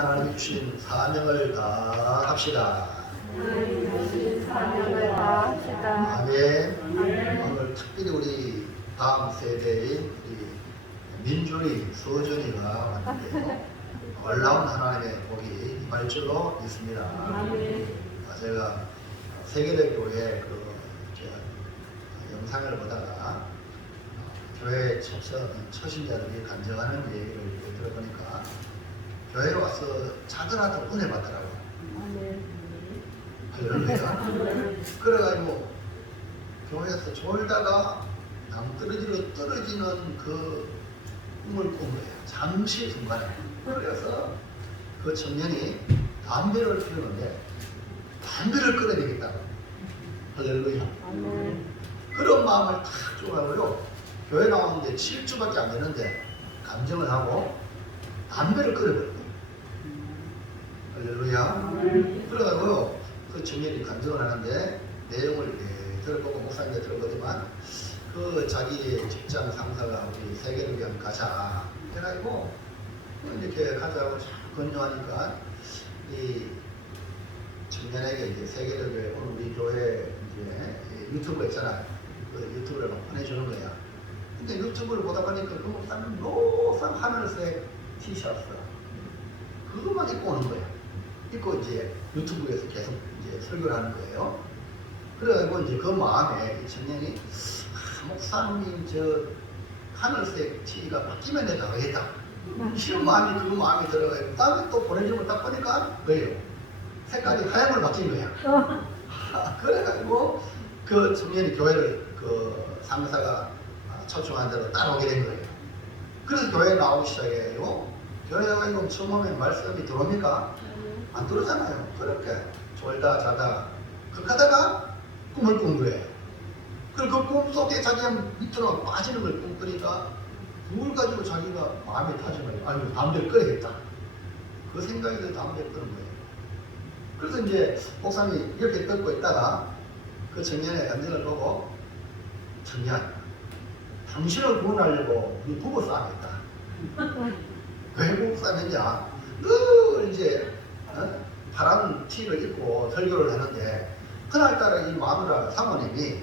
하나님이 주신 사명을 다합시다. 하나님이 주신 사명을 다합시다. 아멘. 아멘. 오늘 특별히 우리 다음 세대인 우리 민준이, 서준이가 왔는데요. 놀라운 하나님의 복이 임할 줄로 믿습니다. 아멘. 제가 세계대 교회 제가 영상을 보다가 교회 처신자들이 간증하는 얘기를 들어보니까 교회에 와서 자더라도 은혜 받더라고요. 아멘. 할렐루야. 그래가지고 교회에서 졸다가 낭떠러지로 떨어지는 그 꿈을 꾼 거예요. 잠시 순간에. 그래서 그 청년이 담배를 피우는데 담배를 끊어야 되겠다고. 할렐루야. 아멘. 그런 마음을 탁 주고요. 교회 나오는데 7주밖에 안 되는데 감정을 하고 담배를 끊어버린 거예요. 할렐루야. 그래가지고요. 그 청년이 감정을 하는데 내용을 들어보고 목사님께 들어보지만 그 자기 직장 상사가 우리 세계를 위한 가자 해가지고 이렇게 가자고 권유하니까 이 청년에게 이제 세계를 위해 오늘 우리 교회 이제 유튜브 있잖아요. 그 유튜브를 막 보내주는 거야. 근데 유튜브를 보다 보니까 그 목사님 노상 하늘색 티셔츠 그것만 입고 오는 거예요. 입고 이제 유튜브에서 계속 이제 설교를 하는 거예요. 그래가지고 이제 그 마음에 이 청년이 목사님 저 하늘색 티가 바뀌면 내가 가겠다. 이런 마음이 그 마음이 들어가요. 다음에 또 보내주면 딱 보니까 그래요. 색깔이 하얀으로 바뀐 거야. 그래가지고 그 청년이 교회를 그 상사가 초청한 대로 따라오게 된 거예요. 그래서 교회에 나오기 시작해요. 교회에 가지고 처음에 말씀이 들어옵니까? 안 들어오잖아요. 그렇게 졸다 자다 그러다가 꿈을 꾼 거예요. 그리고 그 꿈 속에 자기가 밑으로 빠지는 걸 꿈꾸니까 그걸 가지고 자기가 마음이 타진 거예요. 아니 담배를 끊어야겠다. 그 생각이 들어 담배를 끊은 거예요. 그래서 이제 목사님이 이렇게 끊고 있다가 그 청년의 간증을 보고 청년 당신을 구원하려고 우리 부부 싸움했다. 왜 부부 싸움했냐? 늘 이제 파란 티를 입고 설교를 하는데 그날따라 이 마누라 사모님이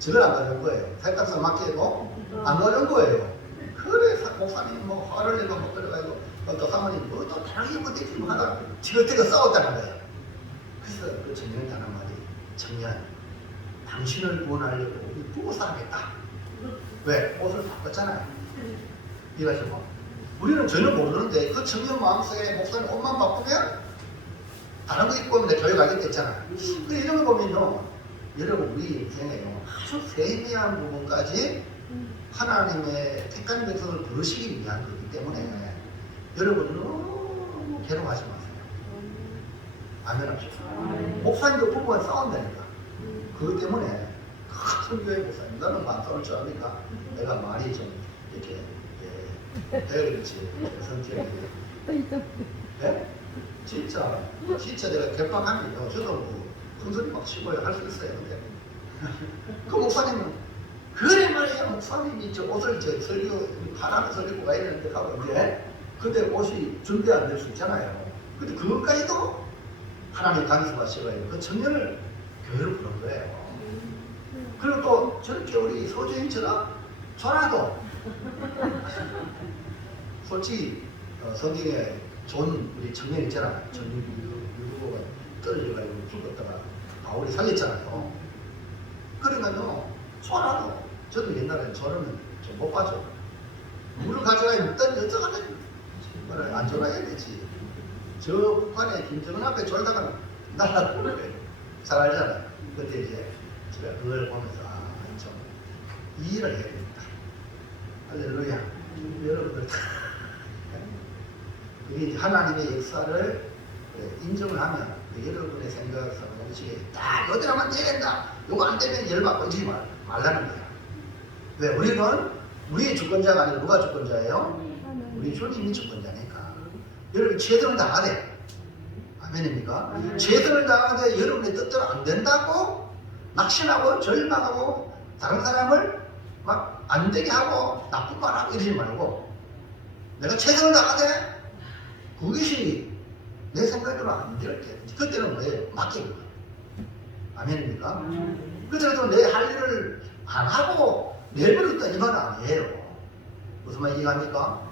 저걸 안 가져온 거예요. 세탁소 맡기고 안 가져온 거예요. 그래서 목사님이 뭐 화를 내고 뭐 그래가지고 또 사모님이 뭐 또 다르게 뭐 대체 뭐 하다 지긋대고 싸웠다는 거예요. 그래서 그 청년이 하는 말이 청년 당신을 구원하려고 우리 부부 싸움했다. 왜? 옷을 바꿨잖아요. 이해가시고 우리는 전혀 모르는데 그 청년 마음속에 목사님 옷만 바꾸면 다른 거 입고 오면 내 교회 가게 됐잖아요. 그 이런 거 보면요, 여러분 우리 인생에요 아주 세미한 부분까지 하나님의 택한 백성을 부르시기 위한 거기 때문에 여러분 너무 괴로워하지 마세요. 아멘 합시다. 목사님도 부부가 싸운다니까. 그것 때문에 큰 교회 목사님 나는 안 싸울 줄 아니까 내가 많이 좀 이렇게 배우겠지 성격이. 네? 진짜 내가 개방하면요 저도 뭐 큰소리 막 치고 할 수 있어요. 근데 그 목사님은 그래 말이야 목사님이 저 옷을 저 설교 파란 옷을 입고 가야 되는데 가고 근데 옷이 준비 안 될 수 있잖아요. 근데 그것까지도 하나님 간섭하시고요. 그 청년을 교회로 부른 거예요. 그리고 또 저렇게 우리 소주인처럼 전화도 솔직히 성경에 좋은 우리 청년 있잖아요. 유부가 떨어져가지고 죽었다가 바울이 살렸잖아요. 그러니까요 소라도 저도 옛날에 저러면 좀 못 봐줘. 물을 가져가야 먹던 여자가는 정말 안 졸아야 되지. 저 북한에 김정은 앞에 졸다가 날라가는 거예요. 잘 알잖아요. 그때 이제 제가 그걸 보면서 좀 이해를 해야 되겠다. 할렐루야. 여러분들 다 그게 하나님의 역사를 인정을 하면 여러분의 생각을 상관없이 딱 어디 가면 돼야 된다. 이거 안 되면 열받고 이러지 말라는 거야. 왜? 우리는 우리의 주권자가 아니라 누가 주권자예요? 우리 주님이 주권자니까. 여러분 최선을 다하되 아멘입니까? 최선을 다하되 여러분의 뜻대로 안 된다고 낙심하고 절망하고 다른 사람을 막 안 되게 하고 나쁜 말 하고 이러지 말고 내가 최선을 다하되 그것이 내 생각대로 안 될 때, 그때는 왜 맡기는 거예요. 아멘입니까? 그래서 내 할 일을 안 하고 내버렸다 이 말은 아니에요. 무슨 말 이해합니까?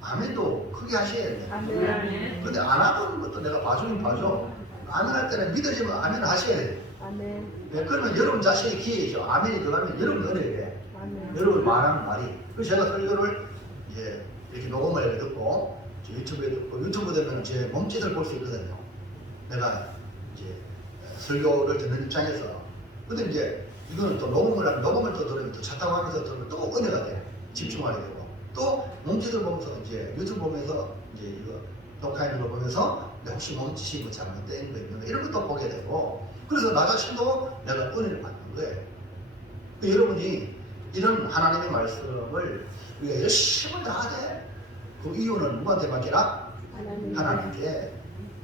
아멘도 크게 하셔야 돼요. 아멘. 근데 안 하는 것도 내가 봐주면 봐줘. 아멘 할 때는 믿어지면 아멘 하셔야 돼요. 아멘. 네, 그러면 여러분 자신의 기회죠. 아멘이 들어가면 여러분 은혜에 돼. 아멘. 여러분 말하는 말이. 그래서 제가 설교를 이제 이렇게 녹음을 듣고 유튜브에 듣고 유튜브 되면 제 몸짓을 볼 수 있거든요. 내가 이제 설교를 듣는 입장에서. 근데 이제 이거는 또 녹음을 하면 녹음을 또 들으면 또 차 타고 하면서 들으면 또 은혜가 돼. 집중하게 되고. 또 몸짓을 보면서 이제 유튜브 보면서 이제 이거 녹화하는 걸 보면서 혹시 몸짓이 뭐 잘못된 거 있는가 이런 것도 보게 되고. 그래서 나 자신도 내가 은혜를 받는 거예요. 여러분이 이런 하나님의 말씀을 우리가 열심히 다 하되 그 이유는 누구한테 맡기라? 하나님께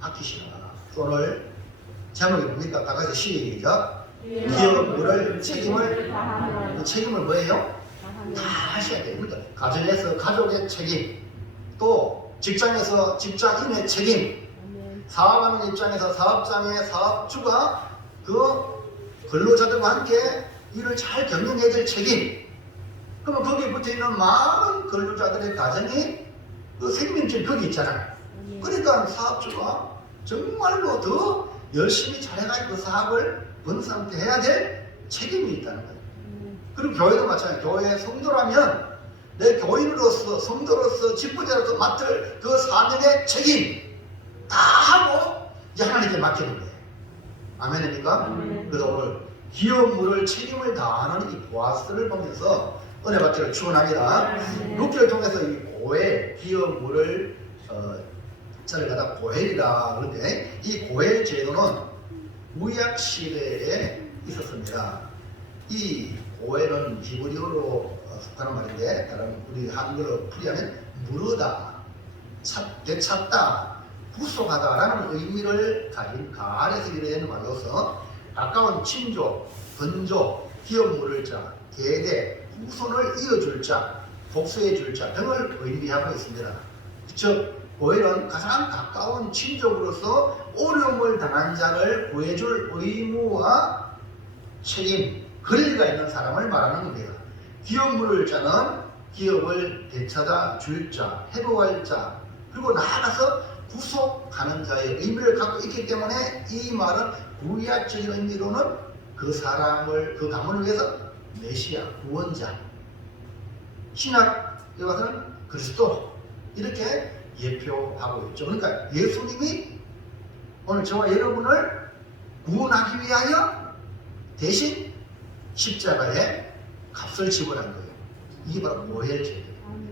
맡기시라. 오늘 제목이 뭡니까? 다 같이 시작. 기업, 물을, 책임을 그 책임을 뭐예요? 다 하셔야 돼요. 그러니까 가정에서 가족의 책임, 또 직장에서 직장인의 책임, 사업하는 입장에서 사업장의 사업주가 그 근로자들과 함께 일을 잘 경영해야 될 책임. 그러면 거기에 붙어 있는 많은 근로자들의 가정이 그 생명줄 거기 있잖아요. 그러니까 사업주가 정말로 더 열심히 잘해가지고 그 사업을 번성해야 될 책임이 있다는 거예요. 그리고 교회도 마찬가지예요. 교회 성도라면 내 교인으로서 성도로서 직분자로서 맡을 그 사명의 책임 다 하고 이제 하나님께 맡기는 거예요. 아멘입니까? 그래서 오늘 기업물을 책임을 다하는 이 보아스를 보면서 은혜 받기를 축원합니다. 룻기를 통해서 이 고엘 기업물을 저를 갖다 고엘이라 그러는데 이 고엘 제도는 구약 시대에 있었습니다. 이 고엘은 히브리어로 속하는 말인데 다른 우리 한글로 풀이하면 무르다, 되찾다, 구속하다라는 의미를 가진 가알에서 유래되는 말로서 가까운 친족, 번족, 기업 물을 자, 계대, 후손을 이어줄 자, 복수해줄 자 등을 의미하고 있습니다. 즉 고엘은 가장 가까운 친족으로서 어려움을 당한 자를 구해줄 의무와 책임, 권리가 있는 사람을 말하는 겁니다. 기업 물을 자는 기업을 되찾아 줄 자, 회복할 자, 그리고 나아가서 구속하는 자의 의미를 갖고 있기 때문에 이 말은 구약적인 의미로는 그 사람을, 그 가문을 위해서 메시아, 구원자, 신약에 와서는 그리스도 이렇게 예표하고 있죠. 그러니까 예수님이 오늘 저와 여러분을 구원하기 위하여 대신 십자가에 값을 지불한 거예요. 이게 바로 고엘제예요.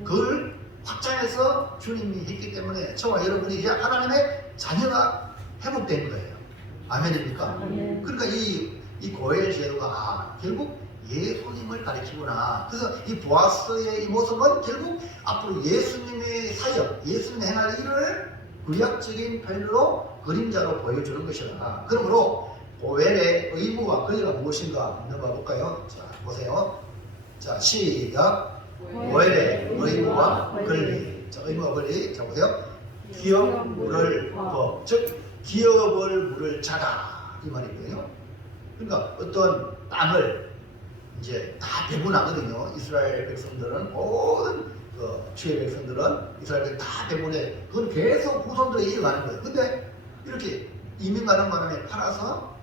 그걸 확장해서 주님이 했기 때문에 저와 여러분이 이제 하나님의 자녀가 회복된 거예요. 아멘입니까? 아멘. 그러니까 이 고엘 제도가 결국 예수님을 가리키구나. 그래서 이 보아스의 이 모습은 결국 앞으로 예수님의 사역, 예수님의 행할 일을 구약적인 편로 그림자로 보여주는 것이다. 그러므로 고엘의 의무와 권리가 무엇인가 넘어가 볼까요? 자, 보세요. 자, 시작. 고엘의 의무와 권리. 자, 의무와 권리. 자, 보세요. 기업 물을 법. 즉, 기업을 물을 자라. 이 말이고요. 그러니까 어떤 땅을 이제 다 배분하거든요. 이스라엘 백성들은 모든 주의 백성들은 이스라엘 다 배분해. 그건 계속 후손들에 이어가는 거예요. 근데 이렇게 이민 가는 바람에 팔아서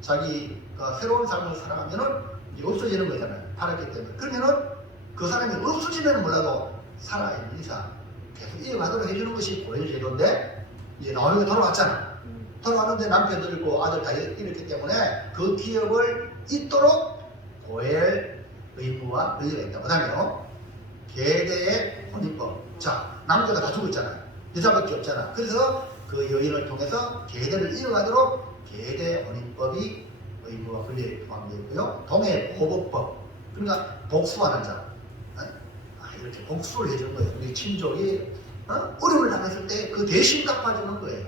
자기가 새로운 삶을 살아가면은 이게 없어지는 거잖아요. 팔았기 때문에. 그러면은 그 사람이 없어지면 몰라도 살아있는 이상 계속 이어가도록 해주는 것이 고엘 제도인데 이제 나오게 돌아왔잖아. 돌아왔는데 남편도 있고 아들 다 이랬기 때문에 그 기업을 잇도록 고엘 의무와 권리가 있다. 그 다음에 계대의 혼인법. 자, 남자가 다 죽었잖아요. 여자밖에 없잖아. 그래서 그 여인을 통해서 계대를 이어가도록 계대 혼인법이 의무와 권리에 포함되어 있고요. 동해 보복법. 그러니까 복수하는 자. 이렇게 복수를 해주는 거예요. 우리 친족이 어려움을 당했을 때 그 대신 갚아주는 거예요.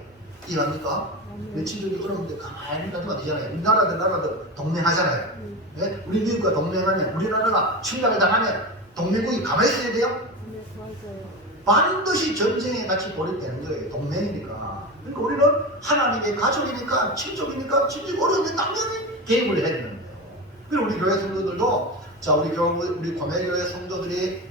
이해합니까? 우리 친족이 어려운데 가만히 놔두면 되잖아요. 우리 나라들 동맹하잖아요. 네? 우리 미국과 동맹하면 우리나라가 침략을 당하면 동맹국이 가만히 있어야 돼요? 네, 맞아요. 반드시 전쟁에 같이 돌입되는 거예요. 동맹이니까. 그러니까 우리는 하나님의 가족이니까, 친족이니까, 친족 어려운데 당연히 개입을 해야 되는 거예요. 그리고 우리 교회 성도들도, 자, 우리 고매교회 성도들이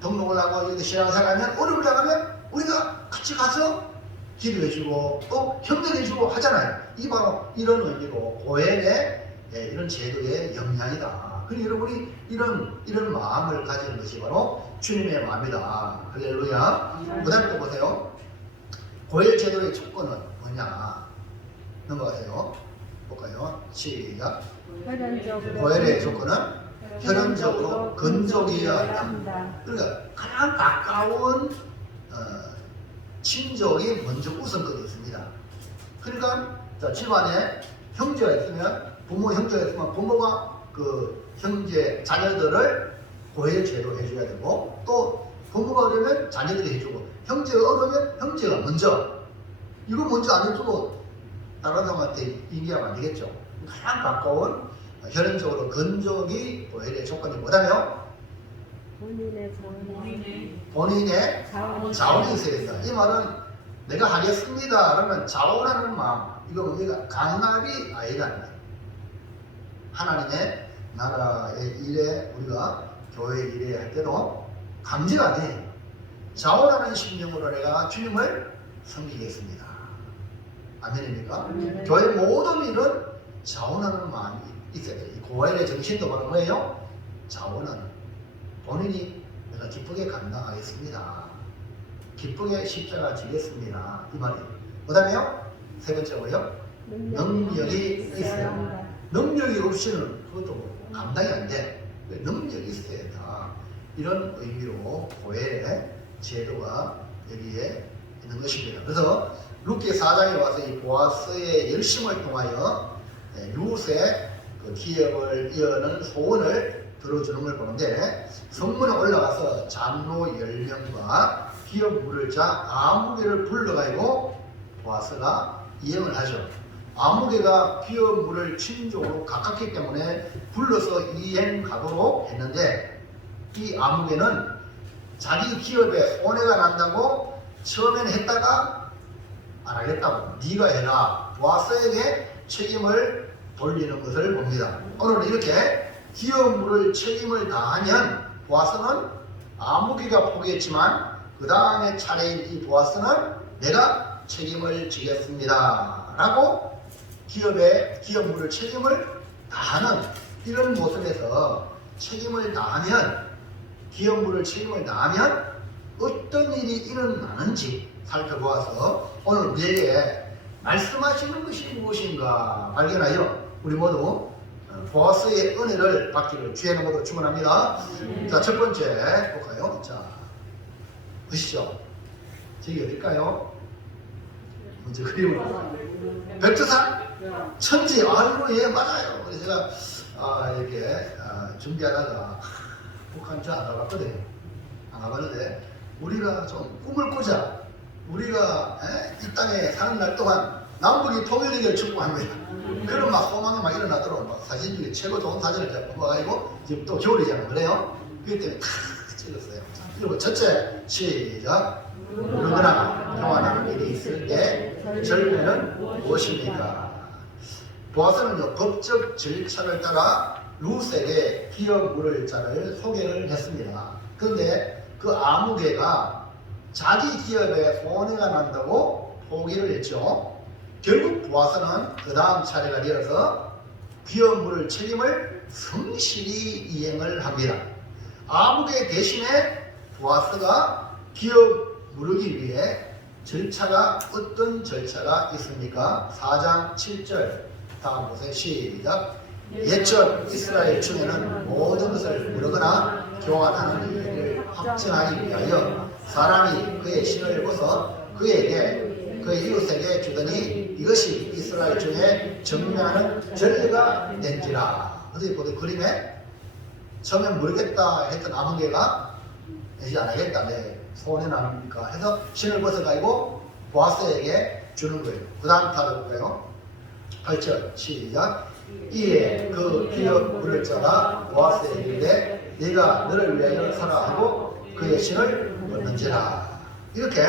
등록을 하고 여기 신앙생활하면, 어려움을 당하면 우리가 같이 가서 기도해주고 또 협력해주고 하잖아요. 이 바로 이런 의미로 고행의 이런 제도의 영향이다. 그러니 여러분이 이런 마음을 가지는 것이 바로 주님의 마음이다. 할렐루야. 그 다음에 또 보세요. 고해 제도의 조건은 뭐냐? 넘어가세요. 볼까요? 시작. 고해의 조건은 혈연적으로 근족이어야 한다. 그러니까 가장 가까운 친족이 먼저 우선권이 있습니다. 그러니까 자, 집안에 형제가 있으면 부모 형제가 있으면 부모가 그 형제 자녀들을 고해 제도 해줘야 되고 또 부모가 그러면 자녀들이 해주고 형제가 어려면 형제가 먼저 이거 먼저 안 해주고 다른 사람한테 인기하면 안 되겠죠. 가장 가까운 혈연적으로 근족이 고해의 조건이 뭐다며? 본인의 자원이 있어야 된다. 이 말은 내가 하겠습니다. 그러면 자원하는 마음, 이거 우리가 강압이 아니다. 하나님의 나라의 일에 우리가 교회 일에 할 때도 강제가 안 돼. 자원하는 심령으로 내가 주님을 섬기겠습니다. 아멘입니까? 교회 모든 일은 자원하는 마음이 있어야 돼요. 이 고해의 정신도 바로 뭐예요? 자원하는. 본인이 내가 기쁘게 감당하겠습니다. 기쁘게 십자가 지겠습니다. 이 말이에요. 그 다음에요. 세 번째 뭐예요? 능력이 있어야 합니다. 능력이 없이는 그것도 감당이 안 돼. 능력이 있어야 된다. 이런 의미로 고해의 제도가 여기에 있는 것입니다. 그래서 룻기 4장에 와서 이 보아스의 열심을 통하여 룻의 그 기업을 이어는 소원을 들어주는 걸 보는데 성문에 올라가서 장로 10명과 기업 물을 자 아무개를 불러가지고 보아스가 이행을 하죠. 아무개가 기업 물을 친족으로 가깝기 때문에 불러서 이행하도록 했는데 이 아무개는 자기 기업에 손해가 난다고 처음에는 했다가 안 하겠다고 네가 해라 보아스에게 책임을 돌리는 것을 봅니다. 오늘은 이렇게 기업물을 책임을 다하면 보아스는 아무개가 포기했지만 그 다음에 차례인 이 보아스는 내가 책임을 지겠습니다 라고 기업물을 책임을 다하는 이런 모습에서 책임을 다하면 기업물을 책임을 다하면 어떤 일이 일어나는지 살펴보아서 오늘 우리에게 말씀하시는 것이 무엇인가 발견하여 우리 모두 보아스의 은혜를 받기를 주의 이름으로 축원합니다. 자, 첫 번째 볼까요? 자, 보시죠. 저기 어딜까요? 먼저 그림을 백두산 천지. 아이고 예 맞아요. 그래서 제가 이렇게 준비하다가 북한 저 안 가봤거든요. 안 가봤는데 우리가 좀 꿈을 꾸자. 우리가 이 땅에 사는 날 동안 남북이 통일되기를 축복합니다. 그런 막 소망이 막 일어나도록 막 사진 중에 최고 좋은 사진을 제가 뽑아가지고 지금 또 겨울이잖아요. 그래요? 그렇기 때문에 탁 찍었어요. 그리고 첫째 시작. 누구나 평안한 일이 있을 때 절규는 무엇입니까? 보아스는요 법적 절차를 따라 룻에게 기업 물을 자를 소개를 했습니다. 그런데 그 아무개가 자기 기업에 손해가 난다고 포기를 했죠. 결국 보아스는 그 다음 차례가 되어서 기업 물을 책임을 성실히 이행을 합니다. 아무개 대신에 보아스가 기업 물르기 위해 절차가 어떤 절차가 있습니까? 4장 7절 다음 보세요. 시작. 옛적 이스라엘 중에는 모든 것을 물거나 교환하는 일을 확증하기 위하여 사람이 그의 신을 벗어 그에게 그의 이웃에게 주더니 이것이 이스라엘 중에 정매하는 전례가 된지라. 어디 보세요. 그림에 처음에 모르겠다 했던 아무개가 이제 안 하겠다. 네. 손해 나니까 해서 신을 벗어가지고 보아스에게 주는 거예요. 그 다음 타볼까요? 8절 시작. 이에 그 기업 물을 자가 보아스에게 이르되 네가 너를 위하여 사라 하고 그의 신을 벗는지라. 이렇게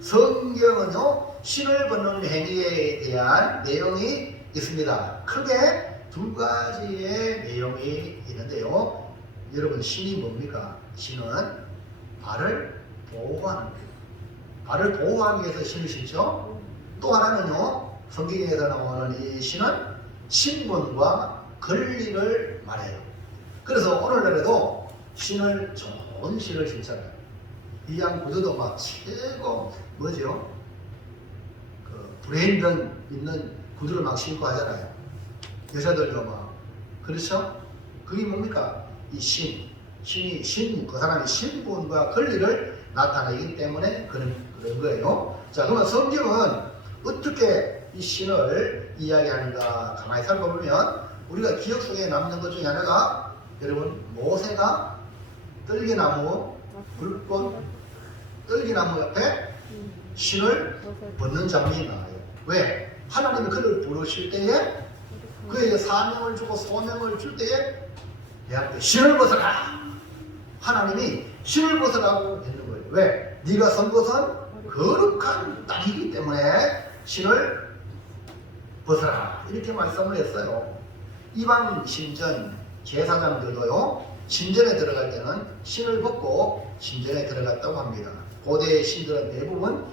성경은요, 신을 벗는 행위에 대한 내용이 있습니다. 크게 두 가지의 내용이 있는데요. 여러분, 신이 뭡니까? 신은 발을 보호하는 거예요. 발을 보호하기 위해서 신을 신죠. 또 하나는요, 성경에서 나오는 이 신은 신분과 권리를 말해요. 그래서 오늘날에도 신을, 좋은 신을 신잖아요. 이양 구두도 막 최고 뭐죠? 그 브랜드 있는 구두를 막 신고 하잖아요. 여자들도 막 그렇죠? 그게 뭡니까? 이 신이 그 사람의 신분과 권리를 나타내기 때문에 그런 거예요. 자, 그러면 성경은 어떻게 이 신을 이야기하는가 가만히 살펴보면 우리가 기억 속에 남는 것 중에 하나가 여러분, 모세가 떨기나무 불꽃 떨기나무 옆에 신을 벗는 장면이 나와요. 왜? 하나님이 그를 부르실 때에 그에게 사명을 주고 소명을 줄 때에 내한테 신을 벗어라. 하나님이 신을 벗어라고 했는 거예요. 왜? 네가 선 것은 거룩한 땅이기 때문에 신을 벗어라. 이렇게 말씀을 했어요. 이방 신전 제사장들도요, 신전에 들어갈 때는 신을 벗고 신전에 들어갔다고 합니다. 고대의 신들은 대부분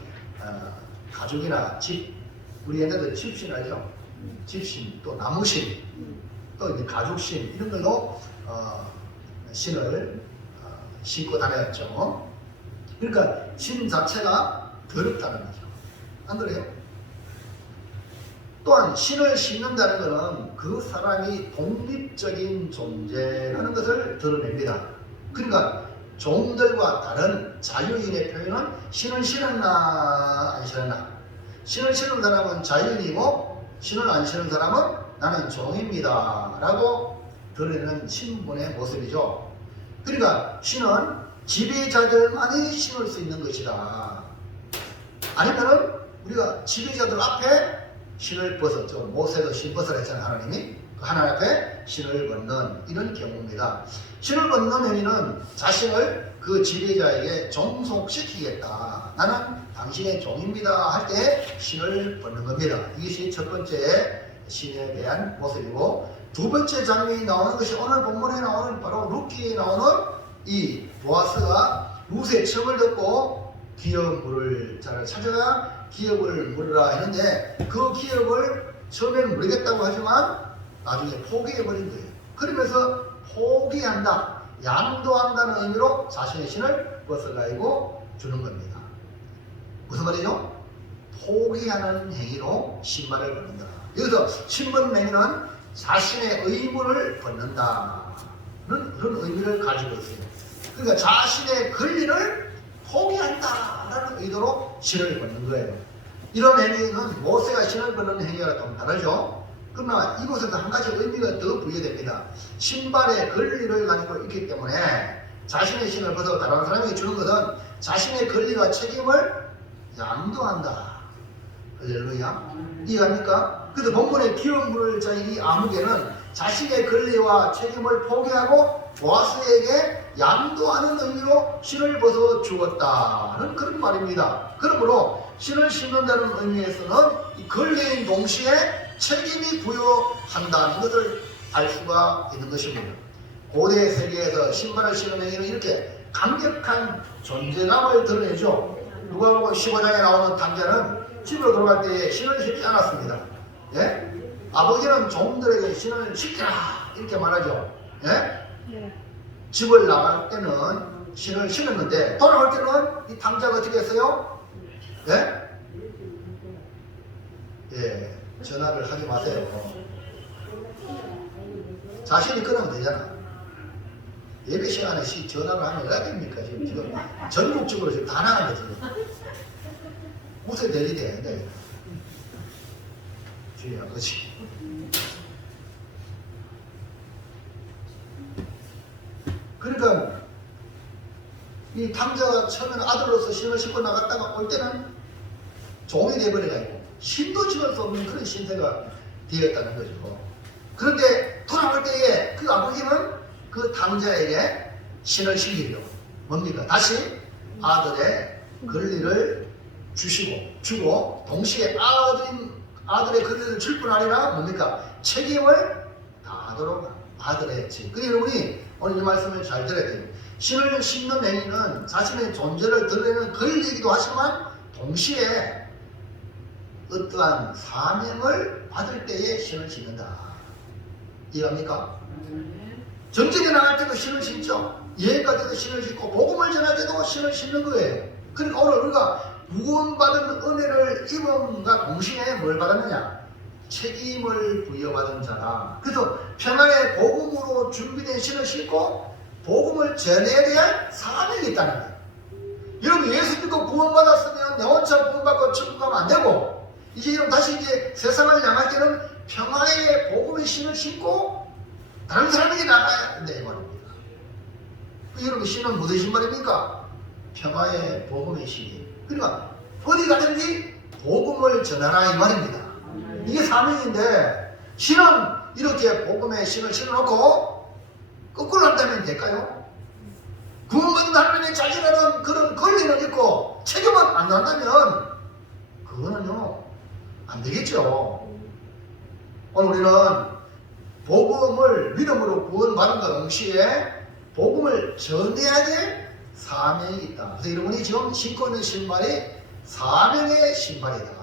가죽이나 집, 우리 옛날에 집신 알죠? 집신, 또 나무신, 또 이제 가죽신 이런 걸로 신을 신고 다녔죠. 그러니까 신 자체가 더럽다는 거죠. 안 그래요? 또한 신을 신는다는 것은 그 사람이 독립적인 존재라는 것을 드러냅니다. 그러니까 종들과 다른 자유인의 표현은 신을 신었나 안 신었나. 신을 신는 사람은 자유인이고 신을 안 신는 사람은 나는 종입니다 라고 드러내는 신분의 모습이죠. 그러니까 신은 지배자들만이 신을 수 있는 것이다. 아니면은 우리가 지배자들 앞에 신을 벗었죠. 모세도 신 벗으라 했잖아요. 하나님이 하나님 앞에 신을 벗는 이런 경우입니다. 신을 벗는 행위는 자신을 그 지배자에게 종속시키겠다. 나는 당신의 종입니다 할 때 신을 벗는 겁니다. 이것이 첫 번째 신에 대한 모습이고, 두 번째 장면이 나오는 것이 오늘 본문에 나오는 바로 룻기에 나오는 이 보아스가 룻의 청을 듣고 기업 물을 자를 찾아가 기업을 물으라 했는데 그 기업을 처음에는 모르겠다고 하지만 나중에 포기해버린 거예요. 그러면서 포기한다, 양도한다는 의미로 자신의 신을 벗어가지고 주는 겁니다. 무슨 말이죠? 포기하는 행위로 신발을 벗는다. 여기서 신벗는 행위는 자신의 의무를 벗는다는 그런 의미를 가지고 있어요. 그러니까 자신의 권리를 포기한다라는 의도로 신을 벗는 거예요. 이런 행위는 모세가 신을 벗는 행위가 좀 다르죠. 그러나 이곳에서 한 가지 의미가 더 부여됩니다. 신발의 권리를 가지고 있기 때문에 자신의 신을 벗어 다른 사람에게 주는 것은 자신의 권리와 책임을 양도한다. 할렐루야. 이해합니까? 그래서 본문의 기업 물을 자인 이 아무개는 자신의 권리와 책임을 포기하고 보아스에게 양도하는 의미로 신을 벗어 주었다는 그런 말입니다. 그러므로 신을 신는다는 의미에서는 이 권리인 동시에 책임이 부여한다는 것을 알 수가 있는 것입니다. 고대 세계에서 신발을 신는 행위는 이렇게 강력한 존재감을 드러내죠. 누가복음 15장에 나오는 탕자는 집으로 돌아갈 때 신을 신지 않았습니다. 예? 아버지는 종들에게 신을 신겨라 이렇게 말하죠. 예? 네. 집을 나갈 때는 신을 신었는데 돌아올 때는 이 탕자가 어떻게 했어요? 예? 예, 전화를 하지 마세요. 자신이 끊으면 되잖아. 예배 시간에 전화를 하면 왜 됩니까? 지금 전국적으로 지금 다 나간 거지. 무슨 일이 되는데. 주의 아버지. 그러니까 이 탕자가 처음에는 아들로서 신을 신고 나갔다가 올 때는 종이 되어버려가지고 신도 지을 수 없는 그런 신세가 되었다는 거죠. 그런데 돌아올 때에 그 아버지는 그 탕자에게 신을 신기려 뭡니까? 다시 아들의 권리를 주고 동시에 아들의 권리를 줄 뿐 아니라 뭡니까? 책임을 다하도록 아들의 책. 그러니 우리 오늘 이 말씀을 잘 들어야 돼요. 신을 심는 행위는 자신의 존재를 드러내는 권리이기도 하지만 동시에 어떠한 사명을 받을 때에 신을 심는다. 이해합니까? 전쟁에 나갈 때도 신을 심죠. 여행 갈 때도 신을 심고 복음을 전할 때도 신을 심는 거예요. 그러니까 오늘 우리가 구원받은 은혜를 입음과 동시에 뭘 받았느냐? 책임을 부여받은 자다. 그래서 평화의 복음으로 준비된 신을 신고 복음을 전해야 될 사명이 있다는 거예요. 여러분 예수 믿고 구원받았으면 영원차 구원받고 천국 가면 안 되고 이제 여러분 다시 이제 세상을 향할 때는 평화의 복음의 신을 신고 다른 사람에게 나가야 된다 이 말입니다. 여러분 신은 무슨 신발입니까? 평화의 복음의 신이에요. 그러니까 어디 가든지 복음을 전하라 이 말입니다. 이게 사명인데 신은 이렇게 복음의 신을 신어놓고 거꾸로 한다면 될까요? 구원받은 하나님의 자기라는 그런 권리는 있고 책임은 안 난다면 그거는요 안 되겠죠. 오늘 우리는 복음을 믿음으로 구원받은 것 동시에 복음을 전해야 될 사명이 있다. 그래서 여러분이 지금 신고 있는 신발이 사명의 신발이다.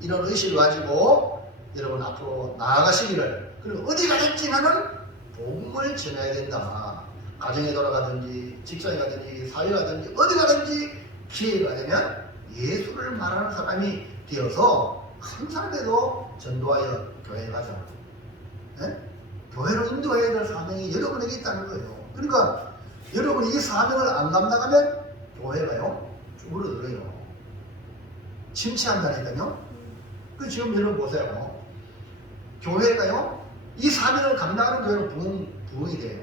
이런 의식을 가지고 여러분 앞으로 나아가시기를, 그리고 어디 가든지 나는 복음을 전해야 된다. 가정에 돌아가든지 직장에 가든지 사회에 가든지 어디 가든지 기회가 되면 예수를 말하는 사람이 되어서 한 사람에도 전도하여 교회에 가자. 네? 교회로 인도해야 될 사명이 여러분에게 있다는 거예요. 그러니까 여러분이 이 사명을 안 감당하면 교회가요 줄어들어요. 침체한다니까요. 그 지금 여러분 보세요. 교회가요 이 사명을 감당하는 교회는 부흥이 돼요.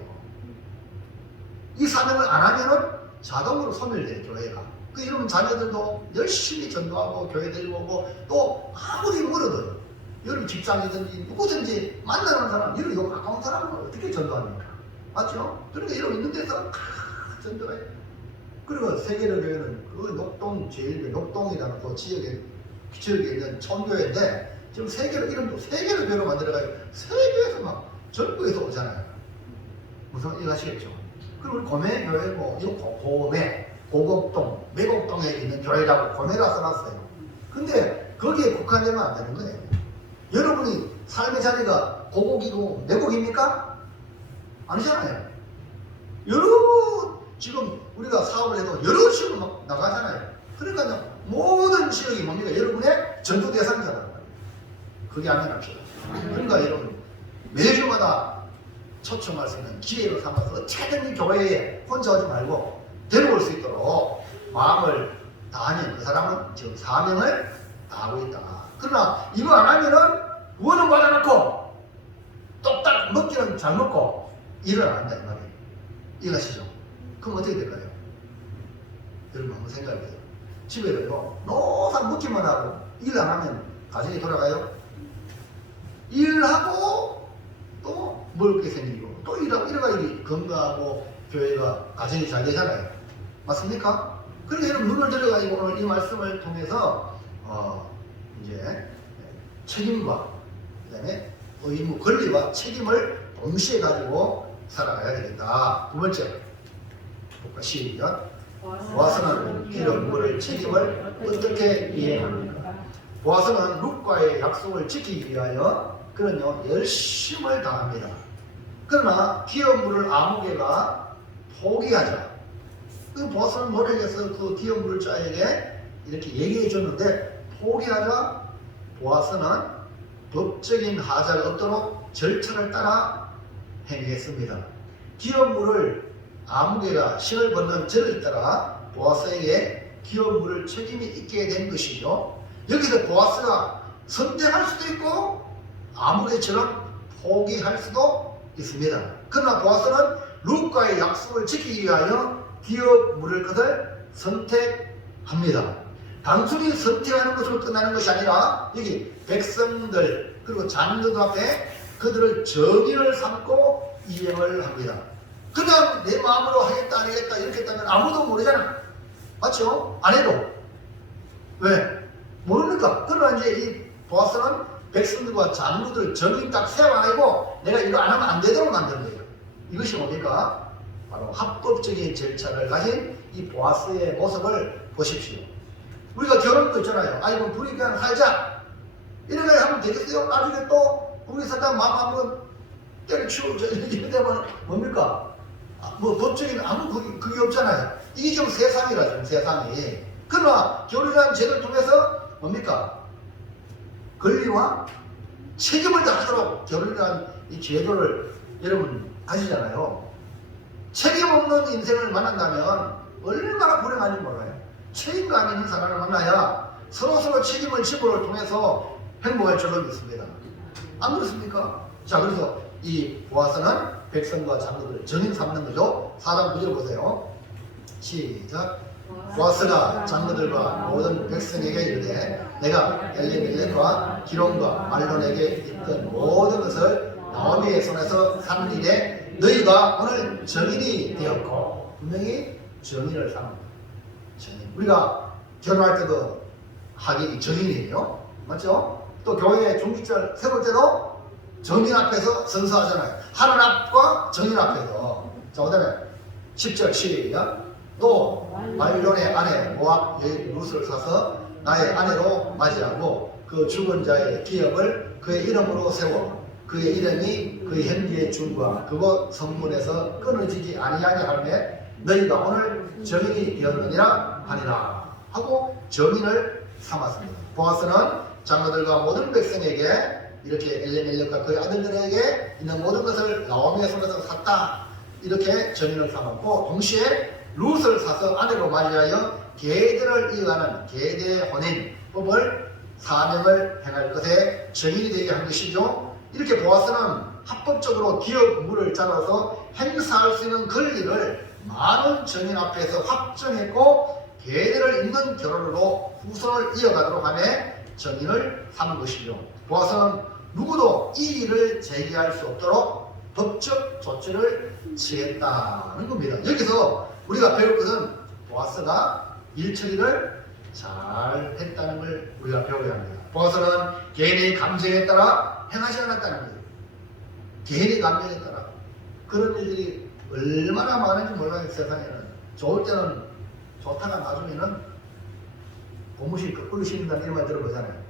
이 사명을 안 하면은 자동으로 소멸돼요 교회가. 그 여러분 자녀들도 열심히 전도하고 교회 데리고 오고 또 아무리 멀어도 여러분 직장이든지 누구든지 만나는 사람, 여러분 요 가까운 사람을 어떻게 전도합니까? 맞죠? 그러니까 여러분 있는 데서 전도해요. 그리고 세계로 교회는 그 녹동 제일 녹동이라는 그 지역에 있는 총교회인데 지금 세계로 이름도 세계로 교회로 만들어가지고 세계에서 막 전국에서 오잖아요. 무슨 이거 아시겠죠? 그리고 우리 고매 교회고 고매 고곡동 매곡동에 있는 교회라고 고매라 써놨어요. 근데 거기에 국한되면 안 되는 거예요. 여러분이 삶의 자리가 고곡이고 매곡입니까? 아니잖아요. 여러 지금 우리가 사업을 해도 여러 지역으로 막 나가잖아요. 그러니까 모든 지역이 뭡니까? 여러분의 전투 대상자라는 거예요. 그게 안 합시다. 그러니까 여러분 매주마다 초청할 수 있는 기회로 삼아서 어떻게든 교회에 혼자 오지 말고 데려올 수 있도록 마음을 다하면 그 사람은 지금 사명을 다하고 있다. 그러나 이거 안 하면은 구원은 받아놓고 똑딱 먹기는 잘 먹고 일을 안 한다 이 말이에요. 이해가시죠? 그럼 어떻게 될까요? 여러분 한번 생각해보세요. 집에도요 노상 먹기만 하고 일 안 하면 가정이 돌아가요? 일하고 또 먹을 게 생기고 또 일하고 이래가 일이 건강하고 교회가 가정이 잘 되잖아요. 맞습니까? 그러니까 여러분 눈을 들여가지고 오늘 이 말씀을 통해서 이제 책임과 그다음에 의무, 권리와 책임을 동시에 가지고 살아가야 되겠다. 두 번째 볼까? 시작. 보아스는 이런 물을 책임을 어떻게 이행합니까? 보아스는 룻과의 약속을 지키기 위하여 그런요 열심을 다합니다. 그러나 기업 물을 아무개가 포기하자. 그 보아스는 노력해서 그 기업 물자에게 이렇게 얘기해 줬는데 포기하자. 보아스는 법적인 하자가 없도록 절차를 따라 행했습니다. 기업 물을 아무개가 신을 벗는 절을 따라 보아스에게 기업 물을 책임이 있게 된 것이죠. 여기서 보아스가 선택할 수도 있고 아무개처럼 포기할 수도 있습니다. 그러나 보아스는 룻과의 약속을 지키기 위하여 기업 물을 것을 선택합니다. 단순히 선택하는 것으로 끝나는 것이 아니라 여기 백성들 그리고 장로들 앞에 그들을 정의를 삼고 이행을 합니다. 그냥 내 마음으로 하겠다 안 하겠다 이렇게 했다면 아무도 모르잖아. 맞죠? 아내도. 왜? 모릅니까? 그러나 이제 이 보아스는 백성들과 장로들 정인 딱 세워가지고 내가 이거 안 하면 안 되도록 만든 거예요. 이것이 뭡니까? 바로 합법적인 절차를 가진 이 보아스의 모습을 보십시오. 우리가 결혼도 있잖아요. 아이고 둘이 그냥 살자 이렇게 하면 되겠어요? 나중에 또 둘이 살다 마음 한번 때려치우고 이렇게 되면 뭡니까? 뭐 법적인 아무 그게 없잖아요. 이게 좀 세상이라 좀 세상이. 그러나 결혼이라는 제도를 통해서 뭡니까? 권리와 책임을 다하도록 결혼이라는 이 제도를 여러분 아시잖아요. 책임 없는 인생을 만난다면 얼마나 불행한지 몰라요. 책임감 있는 사람을 만나야 서로서로 책임을 지불을 통해서 행복할 줄로 믿습니다. 안 그렇습니까? 자, 그래서 이 보아스는 백성과 장로들을 정인 삼는 거죠. 4장 9절 보세요. 시작. 보아스가 장로들과 모든 백성에게 이르되 내가 엘리멜렉과 기론과 말론에게 있던 모든 것을 나오미의 손에서 산 일에 너희가 오늘 정인이 되었고, 분명히 정인을 삼는 정인. 우리가 결혼할 때도 하기 정인이에요. 맞죠? 또 교회 중기절 세울 때도 정인 앞에서 선서하잖아요. 하늘 앞과 정인 앞에서. 자, 그 다음에 10절 시작. 또 말론의 아내 모압 여인 룻을 사서 나의 아내로 맞이하고 그 죽은 자의 기업을 그의 이름으로 세워 그의 이름이 그의 현지의 중과 그곳 성문에서 끊어지지 아니하게 하매 너희가 오늘 정인이 되었느니라 하니라 하고 정인을 삼았습니다. 보아스는 장로들과 모든 백성에게 이렇게 엘리멜렉과 그의 아들들에게 있는 모든 것을 나오미의 손에서 샀다 이렇게 정인을 삼았고, 동시에 룻을 사서 아내로 맞이하여 계대를 이어가는 계대 혼인법을 사명을 행할 것에 정인이 되게 한 것이죠. 이렇게 보아스는 합법적으로 기업물을 짜서 행사할 수 있는 권리를 많은 정인 앞에서 확정했고, 계대를 잇는 결혼으로 후손을 이어가도록 하며 정인을 삼은 것이죠. 보아스는 누구도 이의를 제기할 수 없도록 법적 조치를 취했다는 겁니다. 여기서 우리가 배울 것은 보아스가 일처리를 잘 했다는 걸 우리가 배워야 합니다. 보아스는 개인의 감정에 따라 행하지 않았다는 거예요. 개인의 감정에 따라. 그런 일들이 얼마나 많은지 몰라요. 세상에는. 좋을 때는 좋다가 나중에는 고무신 거꾸로 신는다는 이런 말 들어보잖아요.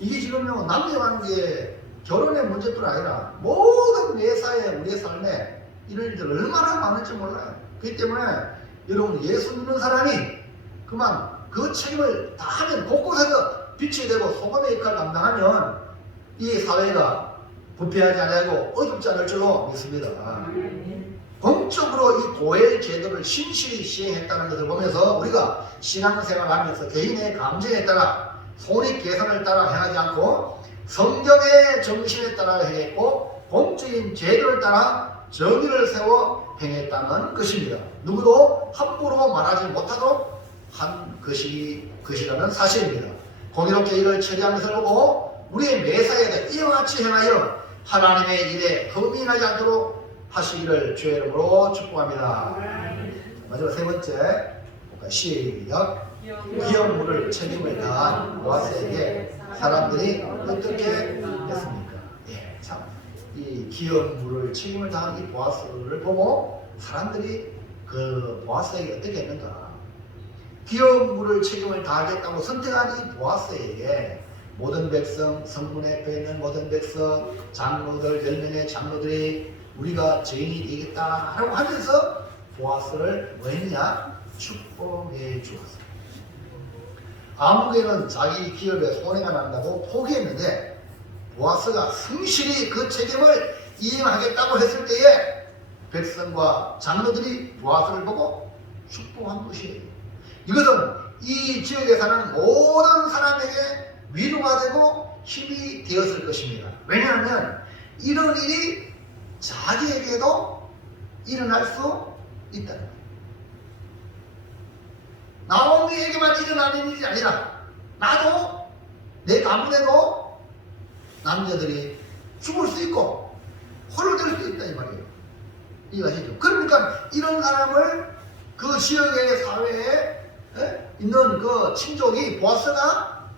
이게 지금요 남녀관계 결혼의 문제뿐 아니라 모든 매사에 우리의 삶에 이런 일들 얼마나 많은지 몰라요. 그렇기 때문에 여러분 예수 믿는 사람이 그만 그 책임을 다 하면 곳곳에서 빛이 되고 소금의 역할을 감당하면 이 사회가 부패하지 않고 어둡지 않을 줄로 믿습니다. 공적으로 이 고엘 제도를 신실히 시행했다는 것을 보면서 우리가 신앙생활하면서 개인의 감정에 따라 손익계산을 따라 행하지 않고 성경의 정신에 따라 행했고 공적인 제도를 따라 정의를 세워 행했다는 것입니다. 누구도 함부로 말하지 못하도록 한 것이라는 사실입니다. 공의롭게 이를 처리한 것을 보고 우리의 매사에도 이와 같이 행하여 하나님의 일에 흠인하지 않도록 하시기를 주의 이름으로 축복합니다. 마지막 세 번째 시작. 기업물을 책임을 다한 보아스에게 사람들이 어떻게 했습니까? 예, 참, 이 기업물을 책임을 다한 이 보아스를 보고 사람들이 그 보아스에게 어떻게 했는가? 기업물을 책임을 다하겠다고 선택한 이 보아스에게 모든 백성, 성문 앞에 있는 모든 백성, 장로들, 10명의 장로들이 우리가 죄인이 되겠다라고 하면서 보아스를 뭐 했냐? 축복해 주었습니다. 아무개는 자기 기업에 손해가 난다고 포기했는데 보아스가 성실히 그 책임을 이행하겠다고 했을 때에 백성과 장로들이 보아스를 보고 축복한 것이에요. 이것은 이 지역에 사는 모든 사람에게 위로가 되고 힘이 되었을 것입니다. 왜냐하면 이런 일이 자기에게도 일어날 수 있다는 거예요. 나오미에게만 일어나는 일이 아니라 나도 내 가문에도 남자들이 죽을 수 있고 홀로 될 수 있다 이 말이에요. 이해하시죠? 그러니까 이런 사람을 그 지역의 사회에 있는 그 친족이 보아스가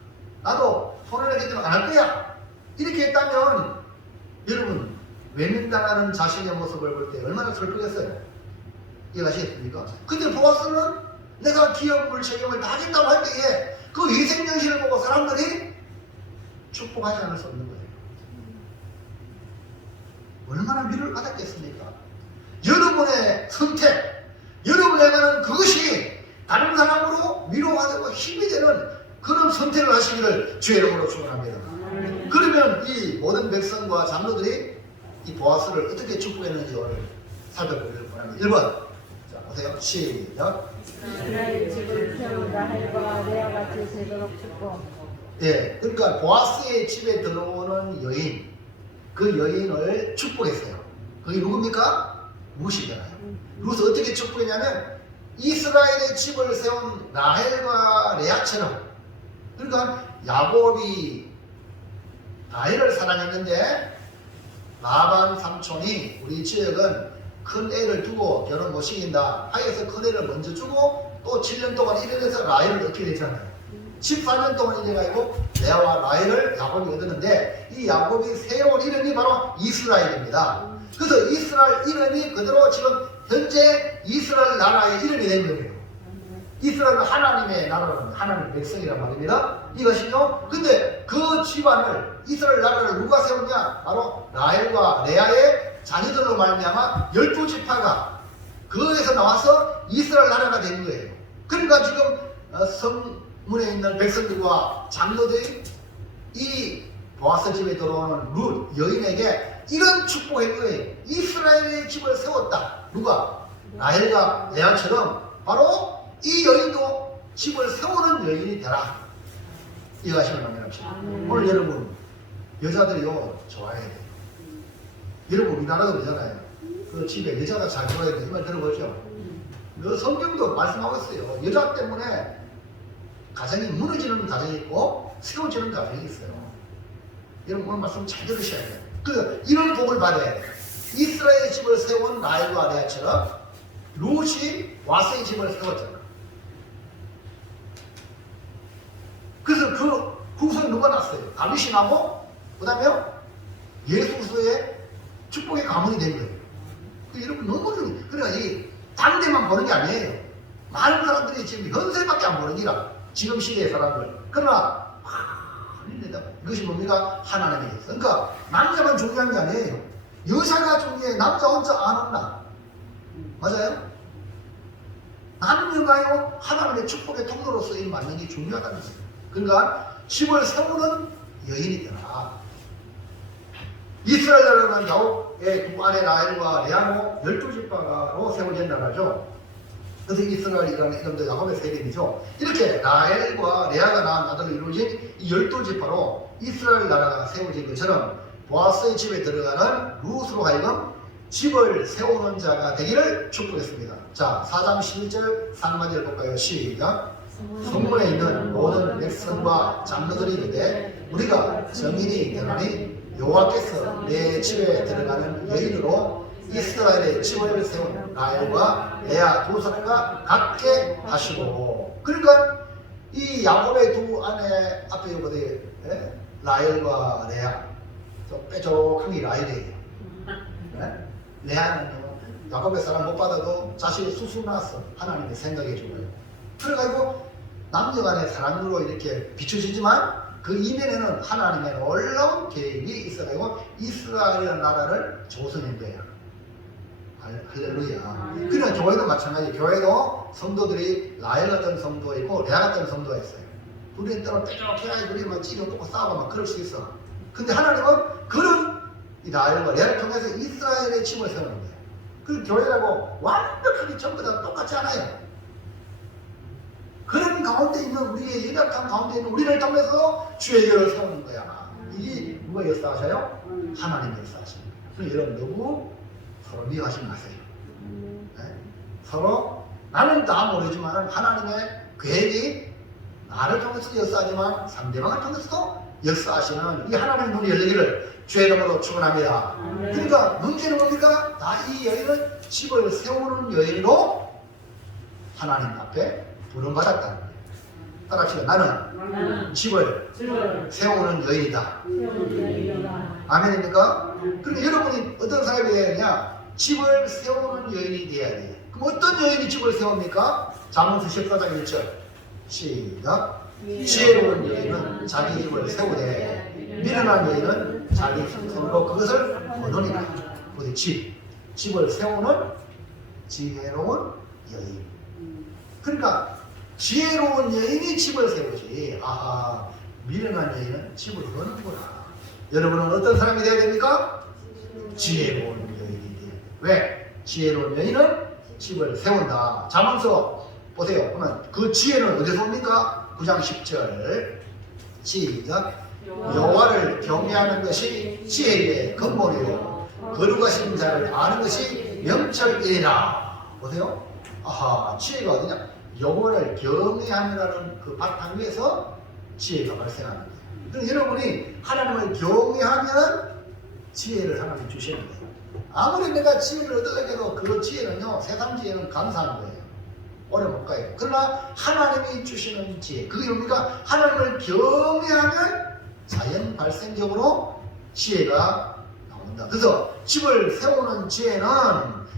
나도 손해를 끼치면 안 할 거야 이렇게 했다면 여러분 외면당하는 자신의 모습을 볼 때 얼마나 슬프겠어요. 이해가시겠습니까? 근데 보아스는 내가 기업물 책임을 다 하겠다고 할 때에 그 위생정신을 보고 사람들이 축복하지 않을 수 없는 거예요. 얼마나 위로를 받았겠습니까? 여러분의 선택, 여러분의 가는 그것이 다른 사람으로 위로가 되고 힘이 되는 그런 선택을 하시기를 주의 이름으로 축원합니다. 그러면 이 모든 백성과 장로들이 이 보아스를 어떻게 축복했는지 오늘 살펴보기를 원합니다. 1번. 자, 보세요. 시작. 이스라엘 집을 세우다 할과 레아 같이 되도록 축복. 예, 그러니까 보아스의 집에 들어오는 여인, 그 여인을 축복했어요. 그게 누굽니까? 룻이잖아요. 룻을 어떻게 축복했냐면 이스라엘의 집을 세운 라헬과 레아처럼, 그러니까 야곱이 라헬을 사랑했는데 라반 삼촌이 우리 지역은 큰 애를 두고 결혼 못 시킨다 하여서 큰 애를 먼저 주고 또 7년 동안 일해서 라헬을 얻게 됐잖아요. 14년 동안 일해가지고 레아와 라헬을 야곱이 얻었는데 이 야곱이 세운 이름이 바로 이스라엘입니다. 그래서 이스라엘 이름이 그대로 지금 현재 이스라엘 나라의 이름이 된 거예요. 이스라엘은 하나님의 나라라는 하나님의 백성이란 말입니다. 이것이죠. 근데 그 집안을 이스라엘 나라를 누가 세웠냐? 바로 라헬과 레아의 자녀들로 말미암아 12지파가 그에서 나와서 이스라엘 나라가 된 거예요. 그러니까 지금 성문에 있는 백성들과 장로들이 이 보아스 집에 들어오는 룻 여인에게 이런 축복의 거예요. 이스라엘의 집을 세웠다. 누가? 라헬과 레아처럼 바로 이 여인도 집을 세우는 여인이 되라. 이해하시면 합니다. 오늘 여러분 여자들이요 좋아해야 돼요. 여러분 우리나라도 그러잖아요. 그 집에 여자가 잘 들어야 돼. 이 말 들어보죠. 그 성경도 말씀하고 있어요. 여자 때문에 가정이 무너지는 가정이 있고 세워지는 가정이 있어요. 여러분 오늘 말씀 잘 들으셔야 돼요. 그 이런 복을 받아야 돼요. 이스라엘의 집을 세운 라헬과 레아처럼 룻이 와스의 집을 세웠잖아. 그래서 그 후손이 누가 났어요? 다윗이 나고 그 다음에 예수의 축복의 가문이 된 거예요. 여러분 너무 중요해요. 그러니까 이 당대만 보는 게 아니에요. 많은 사람들이 지금 현세밖에 안 보는 기라. 지금 시대의 사람들. 그러나 이것이 뭡니까? 하나님의 것. 그러니까 남자만 중요한 게 아니에요. 여자가 중요해. 남자 혼자 안 온다. 맞아요? 남녀가요 하나님의 축복의 통로로 쓰임 받는 게 중요하다는 거예요. 그러니까 집을 세우는 여인이 되라. 이스라엘 나라는 야곱의 두 아내 라헬과 레아로 12지파로 세워진 나라죠. 그래서 이스라엘이라는 이름도 야곱의 세 이름이죠. 이렇게 라헬과 레아가 낳은 아들로 이루어진 이 12지파로 이스라엘 나라가 세워진 것처럼 보아스의 집에 들어가는 룻으로 하여금 집을 세우는 자가 되기를 축복했습니다. 자, 4장 11절 상반절 볼까요? 시작. 성문에 있는 모든 백성과 장로들이 이르되 우리가 정인이 되나니 여호와께서 내 집에 들어가는 여인으로 이스라엘의 집을 세운 라헬과 레아 두 사람과 같게 하시고. 그러니까 이 야곱의 두 아내 앞에 보세요. 라헬과 레아 좀 빼족한 게 라헬이에요. 레아는요 야곱의 사랑 못 받아도 자식이 수수 낳았어. 하나님이 생각해 줘요. 그래가지고 남녀간의 사랑으로 이렇게 비춰지지만 그 이면에는 하나님의 놀라운 계획이 있어가지고 이스라엘 나라를 조성한 거야. 할렐루야. 그러나 교회도 마찬가지. 교회도 성도들이 라헬 같은 성도 있고 레아 같은 성도가 있어요. 우리는 때로 빼곡해야 우리 막 찌려 뽑고 싸우고 막 그럴 수 있어. 근데 하나님은 그런 이 라헬과 레아를 통해서 이스라엘의 집을 세우는 거예요. 그 교회라고 완벽하게 전부 다 똑같지 않아요. 그런 가운데 있는 우리의 연약한 가운데 있는 우리를 통해서 주의 교회를 세우는 거야. 이게 누가 역사하셔요? 하나님이 역사하십니다. 그래서 여러분 너무 서로 미워하지 마세요. 네? 서로 나는 다 모르지만 하나님의 계획이 나를 통해서도 역사하지만 상대방을 통해서도 역사하시는 이 하나님의 눈이 열리기를 주의 이름으로 축원합니다. 그러니까 문제는 뭡니까? 다 이 여인은 집을 세우는 여인으로 하나님 앞에 부름받았다는 거예요. 따라합시다. 나는 나는 집을 집을 세우는 여인이다. 세우는 여인이다. 아멘입니까? 그럼 여러분이 어떤 사람이 되어야 되냐? 집을 세우는 여인이 되어야 돼요. 그럼 어떤 여인이 집을 세웁니까? 잠언서 14장 1절 시작. 지혜로운 여인은 자기 집을 세우되 미련한 여인은 자기 손으로 그것을 거두니라. 어디 집을 세우는 지혜로운 여인. 그러니까 지혜로운 여인이 집을 세우지. 아하, 미련한 여인은 집을 거는구나. 여러분은 어떤 사람이 되어야 됩니까? 지혜로운 여인이 돼야 돼요. 왜? 지혜로운 여인은 집을 세운다. 잠언서 보세요. 그러면 그 지혜는 어디서 옵니까? 9장 10절 시작. 여호와를 경외하는 것이 지혜의 근본이요 거룩하신 자를 아는 것이 명철이라. 보세요. 아하, 지혜가 어디냐? 여호와를 경외하느라는 그 바탕 위에서 지혜가 발생하는 거예요. 그럼 여러분이 하나님을 경외하면 지혜를 하나님 주시는 거예요. 아무리 내가 지혜를 얻으려고 해도 그 지혜는요, 세상 지혜는 감사한 거예요. 오래 못 가요. 그러나 하나님이 주시는 지혜, 그게 뭡니까? 하나님을 경외하면 자연 발생적으로 지혜가 나온다. 그래서 집을 세우는 지혜는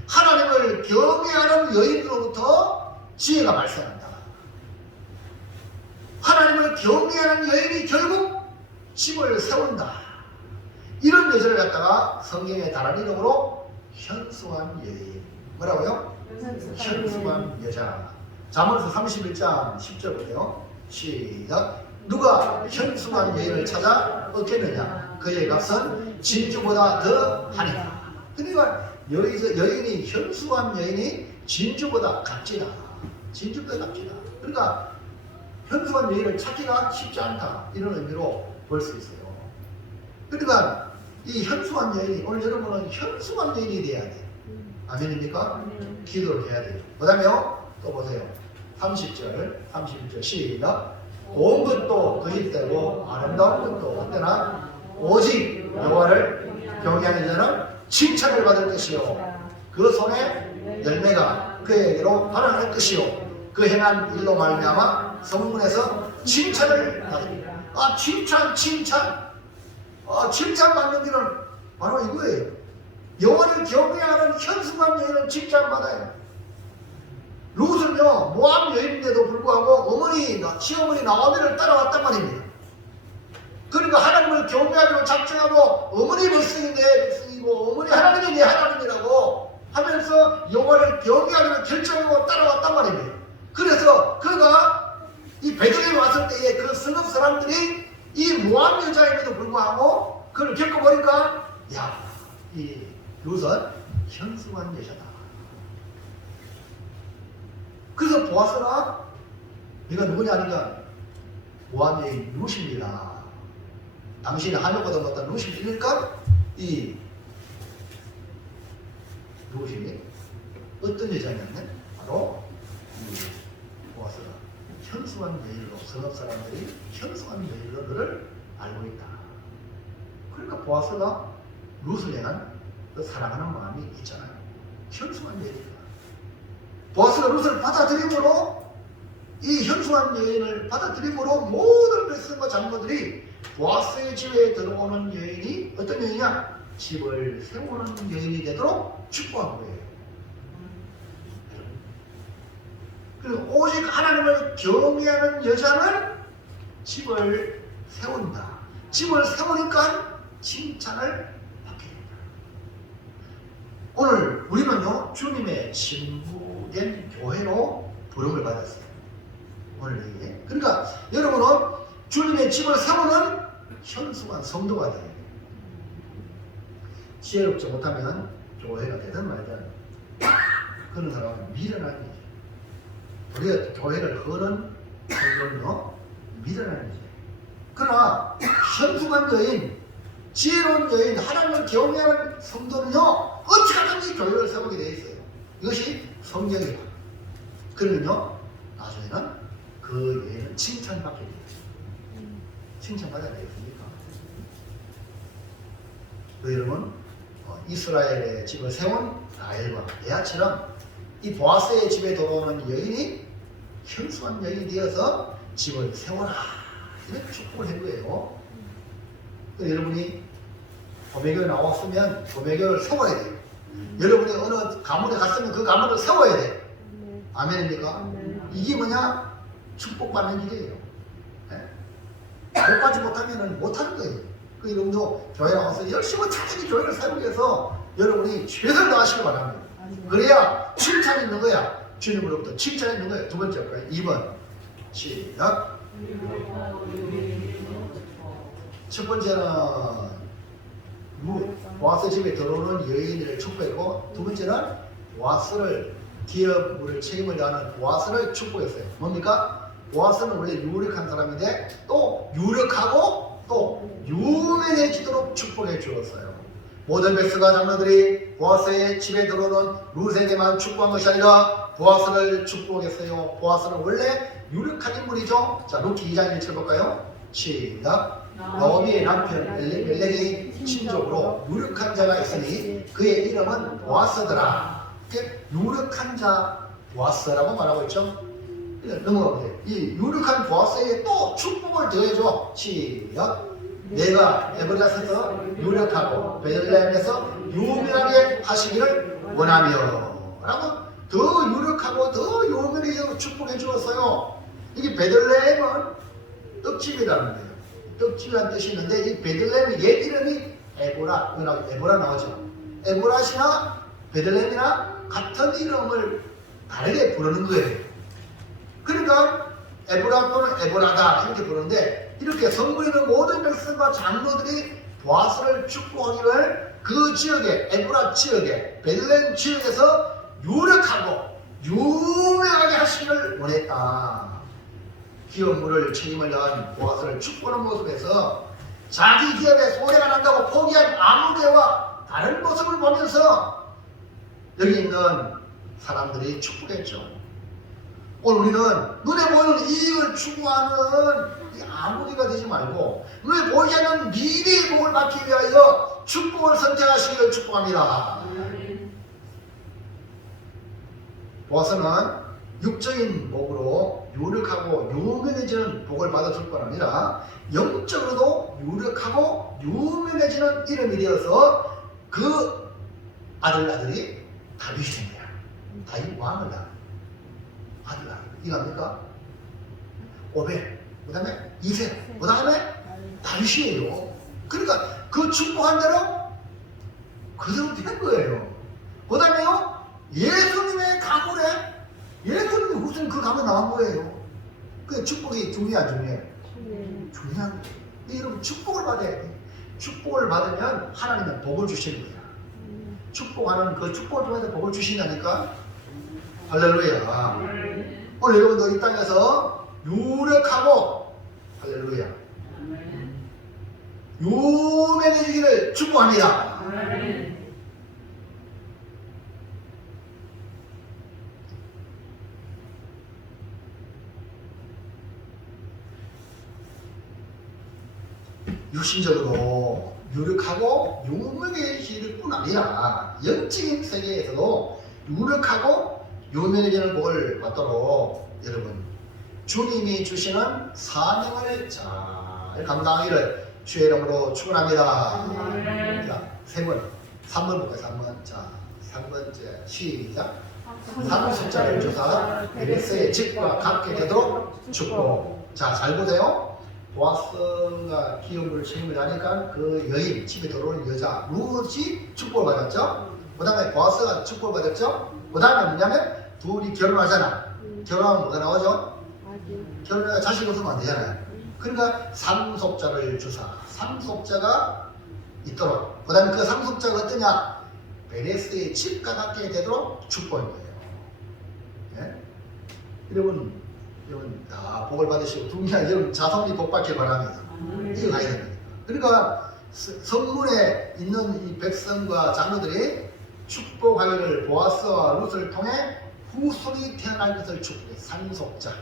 하나님을 경외하는 여인으로부터 지혜가 발생한다. 하나님을 경외하는 여인이 결국 집을 세운다. 이런 여자를 갖다가 성경의 다른 이름으로 현수한 여인. 뭐라고요? 현수한 여자. 잠언서 31장 10절 보세요. 시작. 누가 현수한 여인을 찾아 얻겠느냐? 그의 값은 진주보다 더 하니라. 그러니까 여인이 현수한 여인이 진주보다 값지다. 진주보다 값지다. 그러니까 현수한 여인을 찾기가 쉽지 않다. 이런 의미로 볼 수 있어요. 그러니까 이 현수한 여인이, 오늘 여러분은 현수한 여인이 돼야 돼요. 아멘입니까? 기도를 해야 돼요. 그 다음에 또 보세요. 30절, 31절 시작. 온 것도 거짓되고 아름다운 것도 어때나 오직 여호와를 경외하는 자는 칭찬을 받을 것이요 그 손에 열매가 그에게로 발현할 것이요 그 행한 일로 말미암아 성문에서 칭찬을 받으리라. 아, 칭찬. 칭찬받는 길은 바로 이거예요. 여호와를 경외하는 현수한 여인은 칭찬받아요. 룻은요, 모압 여인인데도 불구하고 시어머니 나오미를 따라왔단 말입니다. 그러니까 하나님을 경외하기로 작정하고 어머니 백성이 내 백성이고 어머니 하나님이 내 하나님이라고 하면서 여호와를 경외하기로 결정하고 따라왔단 말입니다. 그래서 그가 이 베들레헴에 왔을 때에 그 성읍 사람들이 이 모압 여자임에도 불구하고 그걸 겪어보니까 야, 이 룻은 현수한 여자다. 그래서 보아서라, 네가 누구냐 하니까 모압 여인 룻입니다. 당신이 하늘보다 못한 룻입니까? 이 룻이 어떤 여자냐면 바로 보아서라, 현수한 여인으로 성읍 사람들이 현수한 여인으로 그를 알고 있다. 그러니까 보아서라 룻을 향한 그 사랑하는 마음이 있잖아요. 현수한 여인이다. 보아스가 룻을 받아들임으로, 이 현수한 여인을 받아들임으로 모든 백성과 장로들이 보아스의 집에 들어오는 여인이 어떤 여인이냐? 집을 세우는 여인이 되도록 축복한 거예요. 그리고 오직 하나님을 경외하는 여자는 집을 세운다. 집을 세우니까 칭찬을 받게 된다. 오늘 우리는요, 주님의 신부된 교회로 부름을 받았어요. 오늘 얘기에. 그러니까 여러분은 주님의 집을 세우는 현수한 성도가 돼요. 지혜롭지 못하면 교회가 되든 말든 그런 사람은 미련한 거죠. 우리가 교회를 허는 성도는요, 미련한 거죠. 그러나 현수한 여인, 지혜로운 여인, 하나님을 경외하는 성도는요, 어떻게 하든지 교회를 세우게 되어 있어요. 이것이 성경이다. 그러면요, 나중에는 그 여인은 칭찬받게 돼요. 칭찬받아야 되겠습니까? 그 여러분, 이스라엘의 집을 세운 라헬과 레아처럼 이 보아스의 집에 들어오는 여인이 현수한 여인이 되어서 집을 세워라 이렇게 축복을 한 거예요. 여러분이 고매교에 나왔으면 고매교를 세워야 돼요. 여러분이 어느 가문에 갔으면 그 가문을 세워야 돼. 아멘입니까? 이게 뭐냐? 축복받는 길이에요. 그것까지 못하면 못하는 거예요. 그 여러분도 교회 나와서 열심히 차라리 교회를 세우기 위해서 여러분이 최선을 다하시기 바랍니다. 그래야 칭찬이 있는 거야. 주님으로부터 칭찬이 있는 거야. 두 번째 거예요. 2번 시작. 첫 번째는 보아스 집에 들어오는 여인을 축복했고, 두 번째는 보아스를 기업을 책임을 다하는 보아스를 축복했어요. 뭡니까? 보아스는 원래 유력한 사람인데 또 유력하고 또 유명해지도록 축복해 주었어요. 모든 백성과 장로들이 보아스의 집에 들어오는 룻에게만 축복한 것이 아니라 보아스를 축복했어요. 보아스는 원래 유력한 인물이죠. 자, 루키 2장 1절 볼까요? 시작. 나오미의 남편 엘렉이 친족으로 유력한 자가 있으니 그의 이름은 보아스더라. 유력한 자 보아스라고 말하고 있죠. 넘어가 보세요. 이 유력한 보아스에게 또 축복을 더해줘. 시작. 내가 에브라스에서 유력하고 베들레헴에서 유명하게 하시기를 원하며 라고 더 유력하고 더 유명하게 축복해 주었어요. 이게 베들레헴은 떡집이라는 거예요. 떡집이라는 뜻이 있는데 이 베들레헴의 옛 이름이 에보라, 에보라 나오죠. 에보라시나 베들레헴이나 같은 이름을 다르게 부르는 거예요. 그러니까 에보라 또는 에보라다 이렇게 부르는데, 이렇게 성부에 있는 모든 백성과 장로들이 보아스를 축복하기를 그 지역에, 에보라 지역에, 베들레헴 지역에서 유력하고 유명하게 하시기를 원했다. 기업물을 책임을 다한 보아스를 축복하는 모습에서 자기 기업에 손해가 난다고 포기한 아무개와 다른 모습을 보면서 여기 있는 사람들이 축복했죠. 오늘 우리는 눈에 보이는 이익을 추구하는 이 아무개가 되지 말고 눈에 보이지 않는 미래의 복을 받기 위하여 축복을 선택하시기를 축복합니다. 보아스는 육적인 복으로 유력하고 유명해지는 복을 받았을 뿐 아니라 영적으로도 유력하고 유명해지는 이름이 되어서 그 아들이 다윗이 된 거야. 다윗 왕을 낳은 아들. 이해합니까? 오벳, 그 다음에 이세, 그 다음에 다윗이에요. 그러니까 그 축복한 대로 그대로 된 거예요. 그 다음에요, 예수님의 가문에 예수님이 무슨 그 가문 나온 거예요. 그 축복이 중요한 중요한 거예요. 여러분 축복을 받아야 돼. 축복을 받으면 하나님은 복을 주시는 거야. 축복하는 그 축복을 통해서 복을 주신다니까. 할렐루야. 오늘 여러분도 이 땅에서 유력하고 할렐루야 유명해지기를 축복합니다. 육신적으로 유력하고 유명해질 뿐 아니라 영적인 세계에서도 유력하고 유명해지는 복을 받도록 여러분 주님이 주시는 사명을 잘 감당하기를 주의 이름으로 축원합니다. 자, 3번 볼까요? 3번. 자, 3번째 시작. 삼십자를 주사 베레스의 집과 같게 되도록 축복. 자, 잘 보세요. 보아스가 기업을 책임을 하니까 그 여인, 집에 들어오는 여자 룻이 축복을 받았죠. 그 다음에 보아스가 축복을 받았죠. 그 다음에 뭐냐면 둘이 결혼하잖아. 결혼하면 뭐가 나오죠? 결혼해서 자식이 없으면 안 되잖아요. 그러니까 상속자를 주사, 상속자가 있도록. 그 다음에 그 상속자가 어떠냐? 베레스의 집과 같게 되도록 축복한 거예요. 예? 여러분 다 복을 받으시고 중요한 여러분 자손이 복받길 바랍니다. 이거 가야 됩니다. 그러니까 성문에 있는 이 백성과 장로들이 축복하기를 보아스와 룻을 통해 후손이 태어날 것을 축복해. 상속자.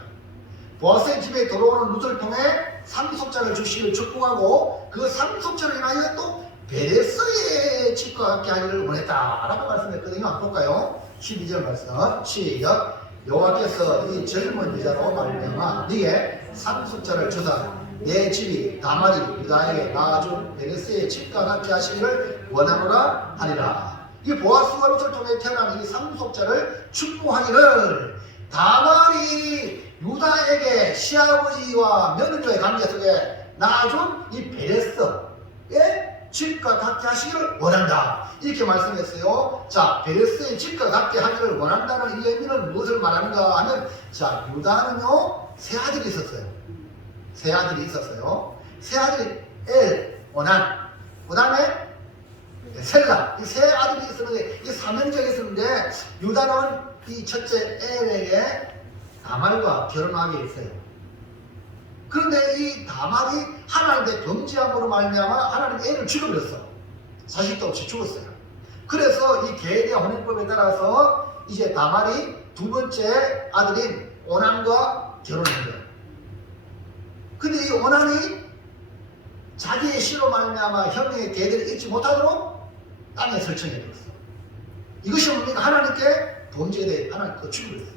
보아스의 집에 들어오는 룻을 통해 상속자를 주시기를 축복하고 그 상속자로 인하여 또 베레스의 집과 함께 하기를 원했다라고 말씀했거든요. 한번 볼까요? 12절 말씀 시작. 여호와께서 이 젊은 여자로 말미암아 네게 상속자를 주사 내 집이 다말이 유다에게 낳아준 베레스의 집과 같게 하시기를 원하노라 하니라. 이 보아스가 롯을 통해 태어난 이 상속자를 축복하기를 다말이 유다에게 시아버지와 며느리의 관계 속에 낳아준 이 베레스의 집과 같게 하시기를 원한다. 이렇게 말씀했어요. 자, 베레스의 집과 같게 하기를 원한다는 이 의미는 무엇을 말하는가 하면, 자, 유다는요 세 아들이 있었어요. 세 아들이 있었어요. 세 아들이 엘, 오난, 그 다음에 셀라. 이 세 아들이 있었는데 이 삼형제가 있었는데 유다는 이 첫째 엘에게 다말과 결혼하게 했어요. 그런데 이 다말이 하나님의 범죄함으로 말미암아 하나님 애를 죽여버렸어. 자식도 없이 죽었어요. 그래서 이 계대 혼인법에 따라서 이제 다말이 두 번째 아들인 오난과 결혼한 거예요. 근데 이 오난이 자기의 시로 말미암아 형의 계대를 잊지 못하도록 땅에 설정해뒀어. 이것이 뭡니까? 하나님께 범죄에 대해 하나님께 죽여버렸어.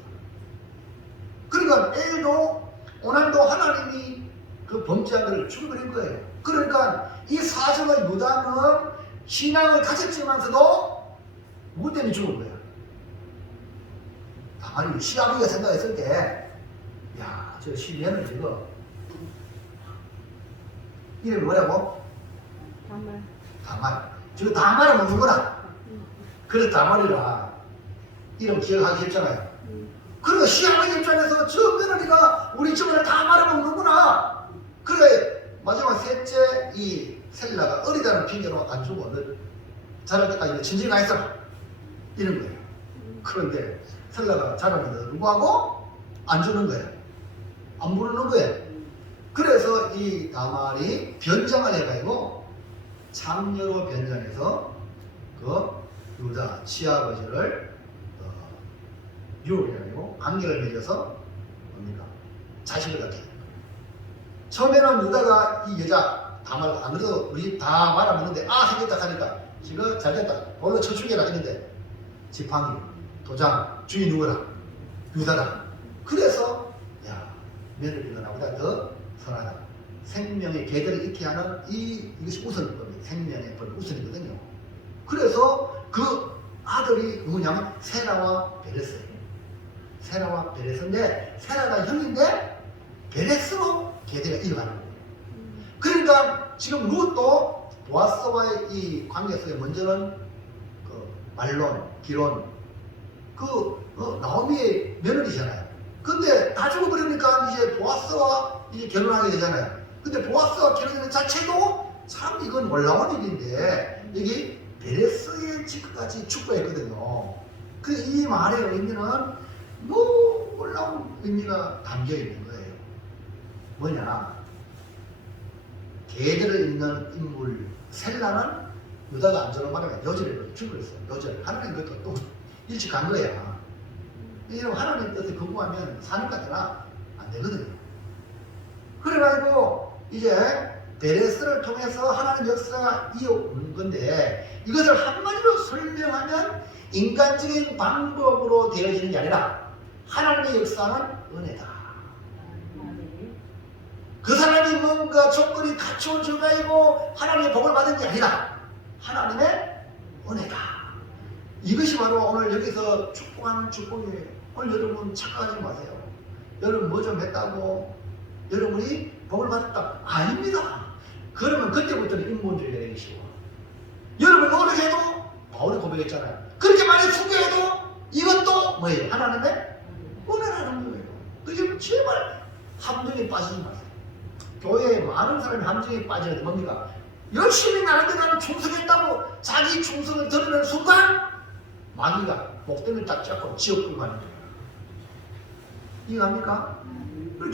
그러니까 엘도 오난도 하나님이 그 범죄한 것을 죽여버린 거예요. 그러니까 이 사정을 유다는 신앙을 가졌지만서도 누구 때문에 죽은 거야? 다말이 시아버지가 생각했을 때, 야, 저 시비에는 지금 이름이 뭐라고? 다말. 다말. 지금 다말을 먹는구나. 그래서 다말이라 이름 기억하기 쉽잖아요. 그러니까 시아버지 입장에서 저 며느리가 우리 집안을 다 말아먹는구나. 그래 마지막 셋째 이 셀라가 어리다는 핑계로 안 주고 너 자랄 때까지 진정이 가 있어라 이런 거예요. 그런데 셀라가 자라는데도 불구하고 안 주는 거예요. 안 부르는 거예요. 그래서 이 다말이 변장을 해가지고 창녀로 변장해서 그 유다 시아버지를 유혹해가지고 관계를 맺어서 뭡니까? 자식을 낳게 됩니다. 처음에는 유다가 이 여자 다말 안 그래도 우리 다 말아먹는데 생겼다 하니까 지금 잘됐다 원래 쳐 죽여라 했는데 지팡이 도장 주인 누구라? 유다라. 그래서 야 며느리가 나보다 더 선하다. 생명의 계대를 잃게 하는 이것이 우선법이에요. 생명의 법 우선이거든요. 그래서 그 아들이 누구냐면 세라와 베레스예요. 세라와 베레스인데 세라가 형인데 베레스로 계대가 이어가는 거예요. 그러니까 지금 룻도 보아스와의 이 관계 속에 먼저는 그 말론, 기론, 나오미의 며느리잖아요. 근데 다 죽어버리니까 이제 보아스와 이제 결혼하게 되잖아요. 근데 보아스와 결혼하는 자체도 참 이건 놀라운 일인데 여기 베레스의 집까지 축복했거든요. 그 이 말의 의미는 너무 놀라운 의미가 담겨 있는 거예요. 뭐냐? 계대를 잇는 인물 셀라는 유다가 안전한 말에 여절을 죽어버렸어요. 여절. 하나님 것도 또 일찍 간 거야. 이런 하나님 뜻에 거부하면 사는 것 같으나 안 되거든요. 그래가지고 이제 베레스를 통해서 하나님 역사가 이어오는 건데 이것을 한마디로 설명하면 인간적인 방법으로 되어지는 게 아니라 하나님의 역사는 은혜다. 그 사람이 뭔가 조건이 갖춰온 결과이고 하나님의 복을 받은 게 아니라 하나님의 은혜다. 이것이 바로 오늘 여기서 축복하는 축복이에요. 오늘 여러분 착각하지 마세요. 여러분 뭐 좀 했다고 여러분이 복을 받았다. 아닙니다. 그러면 그때부터는 인본주의가 되기 쉬워. 여러분 노력해도 바울이 고백했잖아요. 그렇게 많이 수고해도 이것도 뭐예요? 하나님의 은혜라는 거예요. 그래서 제발 함정에 빠지지 마세요. 교회에 많은 사람이 함정에 빠지는데 뭡니까? 열심히 나는 충성했다고 자기 충성을 드러내는 순간 마귀가 목덜미를 딱 잡고 지옥으로 가는 거예요. 이해합니까?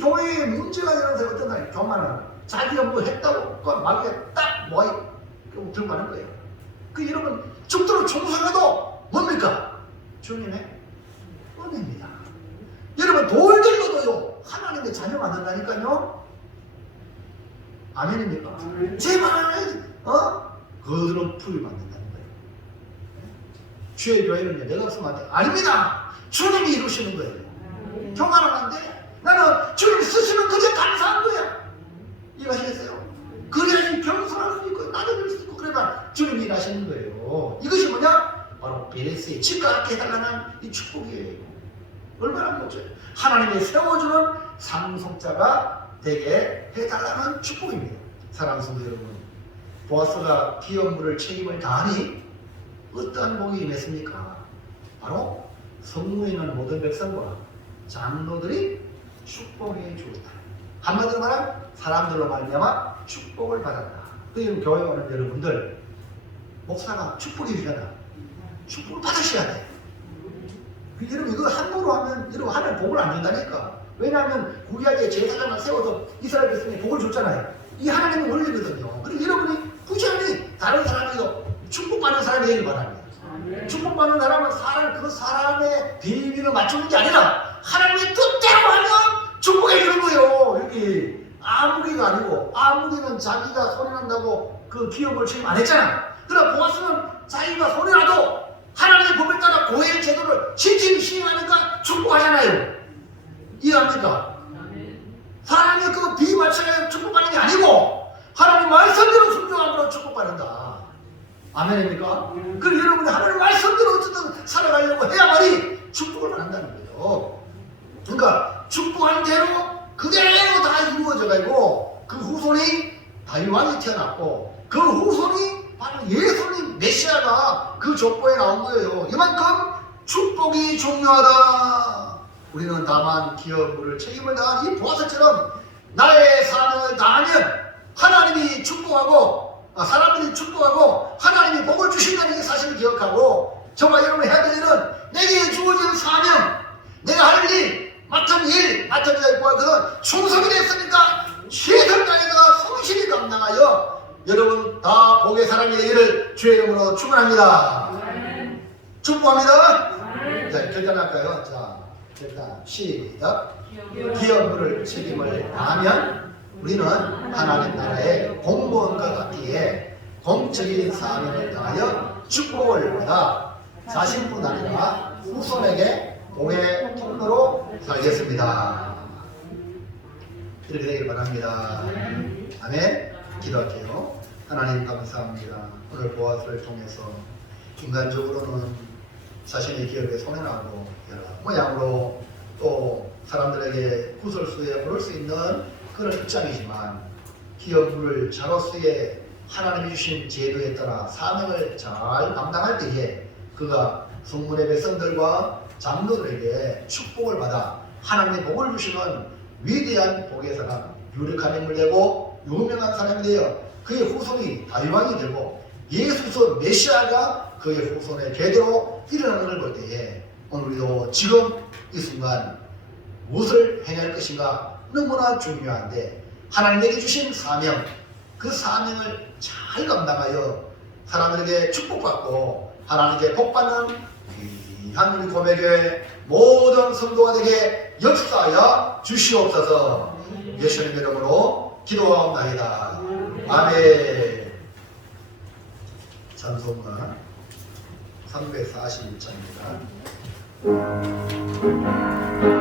교회에 문제가 되는 사람이 어떤 사람이 교만은 자기가 뭐 했다고 그 마귀가 딱 모아서 들고 가는 거예요. 그 여러분 죽도록 충성해도 뭡니까? 주님의 은혜입니다. 여러분 돌들로도요 하나님의 자녀가 된다니까요. 아멘입니까? 제발 거드름 풀이 받는다는 거예요. 주의 교회는요 내가 없으면 안 돼. 아닙니다. 주님이 이루시는 거예요. 교만하면 안 돼. 나는 주님 쓰시면 그저 감사한 거야. 이해하시겠어요? 그래야지 겸손할 수 있고 나도 수 있고 그래야 주님이 일하시는 거예요. 이것이 뭐냐? 바로 베레스의 즉각 해달라는 이 축복이에요. 얼마나 멋져요. 하나님이 세워주는 상속자가 되게 해달라는 축복입니다. 사랑하는 성도 여러분, 보아스가 기업물을 책임을 다하니 어떠한 복이 임했습니까? 바로 성문에 있는 모든 백성과 장로들이 축복해 주었다. 한마디로 말하면 사람들로 말미암아 축복을 받았다. 그럼 교회 오는 여러분들, 목사가 축복해 주잖아. 축복을 받으셔야 돼. 여러분 이거 함부로 하면 여러분 하나님 복을 안 준다니까. 왜냐하면 구약의 제사장을 세워서 이스라엘 백성에 복을 줬잖아요. 이 하나님의 원리거든요. 그리고 여러분이 부지런히 다른 사람에도 축복받는 사람이 되길 바랍니다. 축복받는 사람은 그 사람의 비밀을 맞추는 게 아니라 하나님의 뜻대로 하면 축복해 주는 거예요. 여기 아무리가 아니고, 아무리는 자기가 손해난다고 그 기업을 책임 안 했잖아. 그러나 보아스는 자기가 손해나도 하나님의 법에 따라 고해의 제도를 진실히 시행하니까 축복하잖아요. 이해합니까? 사람이 그 비맞춰야 축복받는 게 아니고 하나님 말씀대로 순종함으로 축복받는다. 아멘입니까? 그리고 여러분이 하나님 말씀대로 어쨌든 살아가려고 해야만이 축복을 받는다는 거예요. 그러니까 축복한 대로 그대로 다 이루어져가지고 그 후손이 다윗왕이 태어났고 그 후손이 바로 예수님 메시아가 그 족보에 나온 거예요. 이만큼 축복이 중요하다. 우리는 다만 기업을 책임을 다한 이 보아스처럼 나의 사명을 다하면 하나님이 축복하고 사람들이 축복하고 하나님이 복을 주신다는 이 사실을 기억하고 저와 여러분이 해야 될 일은 내게 주어진 사명, 내가 할 일, 맡은 일, 맡은 자의 그것은 충성이 됐으니까 최선을 다해서 성실히 감당하여 여러분 다 복의 사람이 되기를 주의 이름으로 축원합니다. 축복합니다. 자, 결단할까요? 자, 일단 시작. 기업물을 책임을 다하면 우리는 하나님 나라의 공무원과 같기에 공적인 사명을 다하여 축복을 받아 자신뿐 아니라 후손에게 복의 통로로 살겠습니다. 이렇게 되길 바랍니다. 아멘. 기도할게요. 하나님 감사합니다. 오늘 보아스를 통해서 인간적으로는 자신의 기업에 손해나고 여러 모양으로 또 사람들에게 구설수에 오를 수 있는 그런 입장이지만 기업물을 자로서의 하나님이 주신 제도에 따라 사명을 잘 감당할 때에 그가 성문의 백성들과 장로들에게 축복을 받아 하나님의 복을 주시는 위대한 복의 사람, 유력한 인물 되고 유명한 사람이 되어 그의 후손이 다윗왕이 되고 예수서 메시아가 그의 후손의 대대로 일어나는 걸 볼 때에 오늘 우리도 지금 이 순간 무엇을 행할 것인가 너무나 중요한데 하나님에게 주신 사명, 그 사명을 잘 감당하여 사람들에게 축복받고 하나님께 복받는 귀한 우리 고백의 모든 성도가 되게 역사하여 주시옵소서. 예수님의 이름으로 기도하옵나이다. 아멘. 찬송가 341장입니다.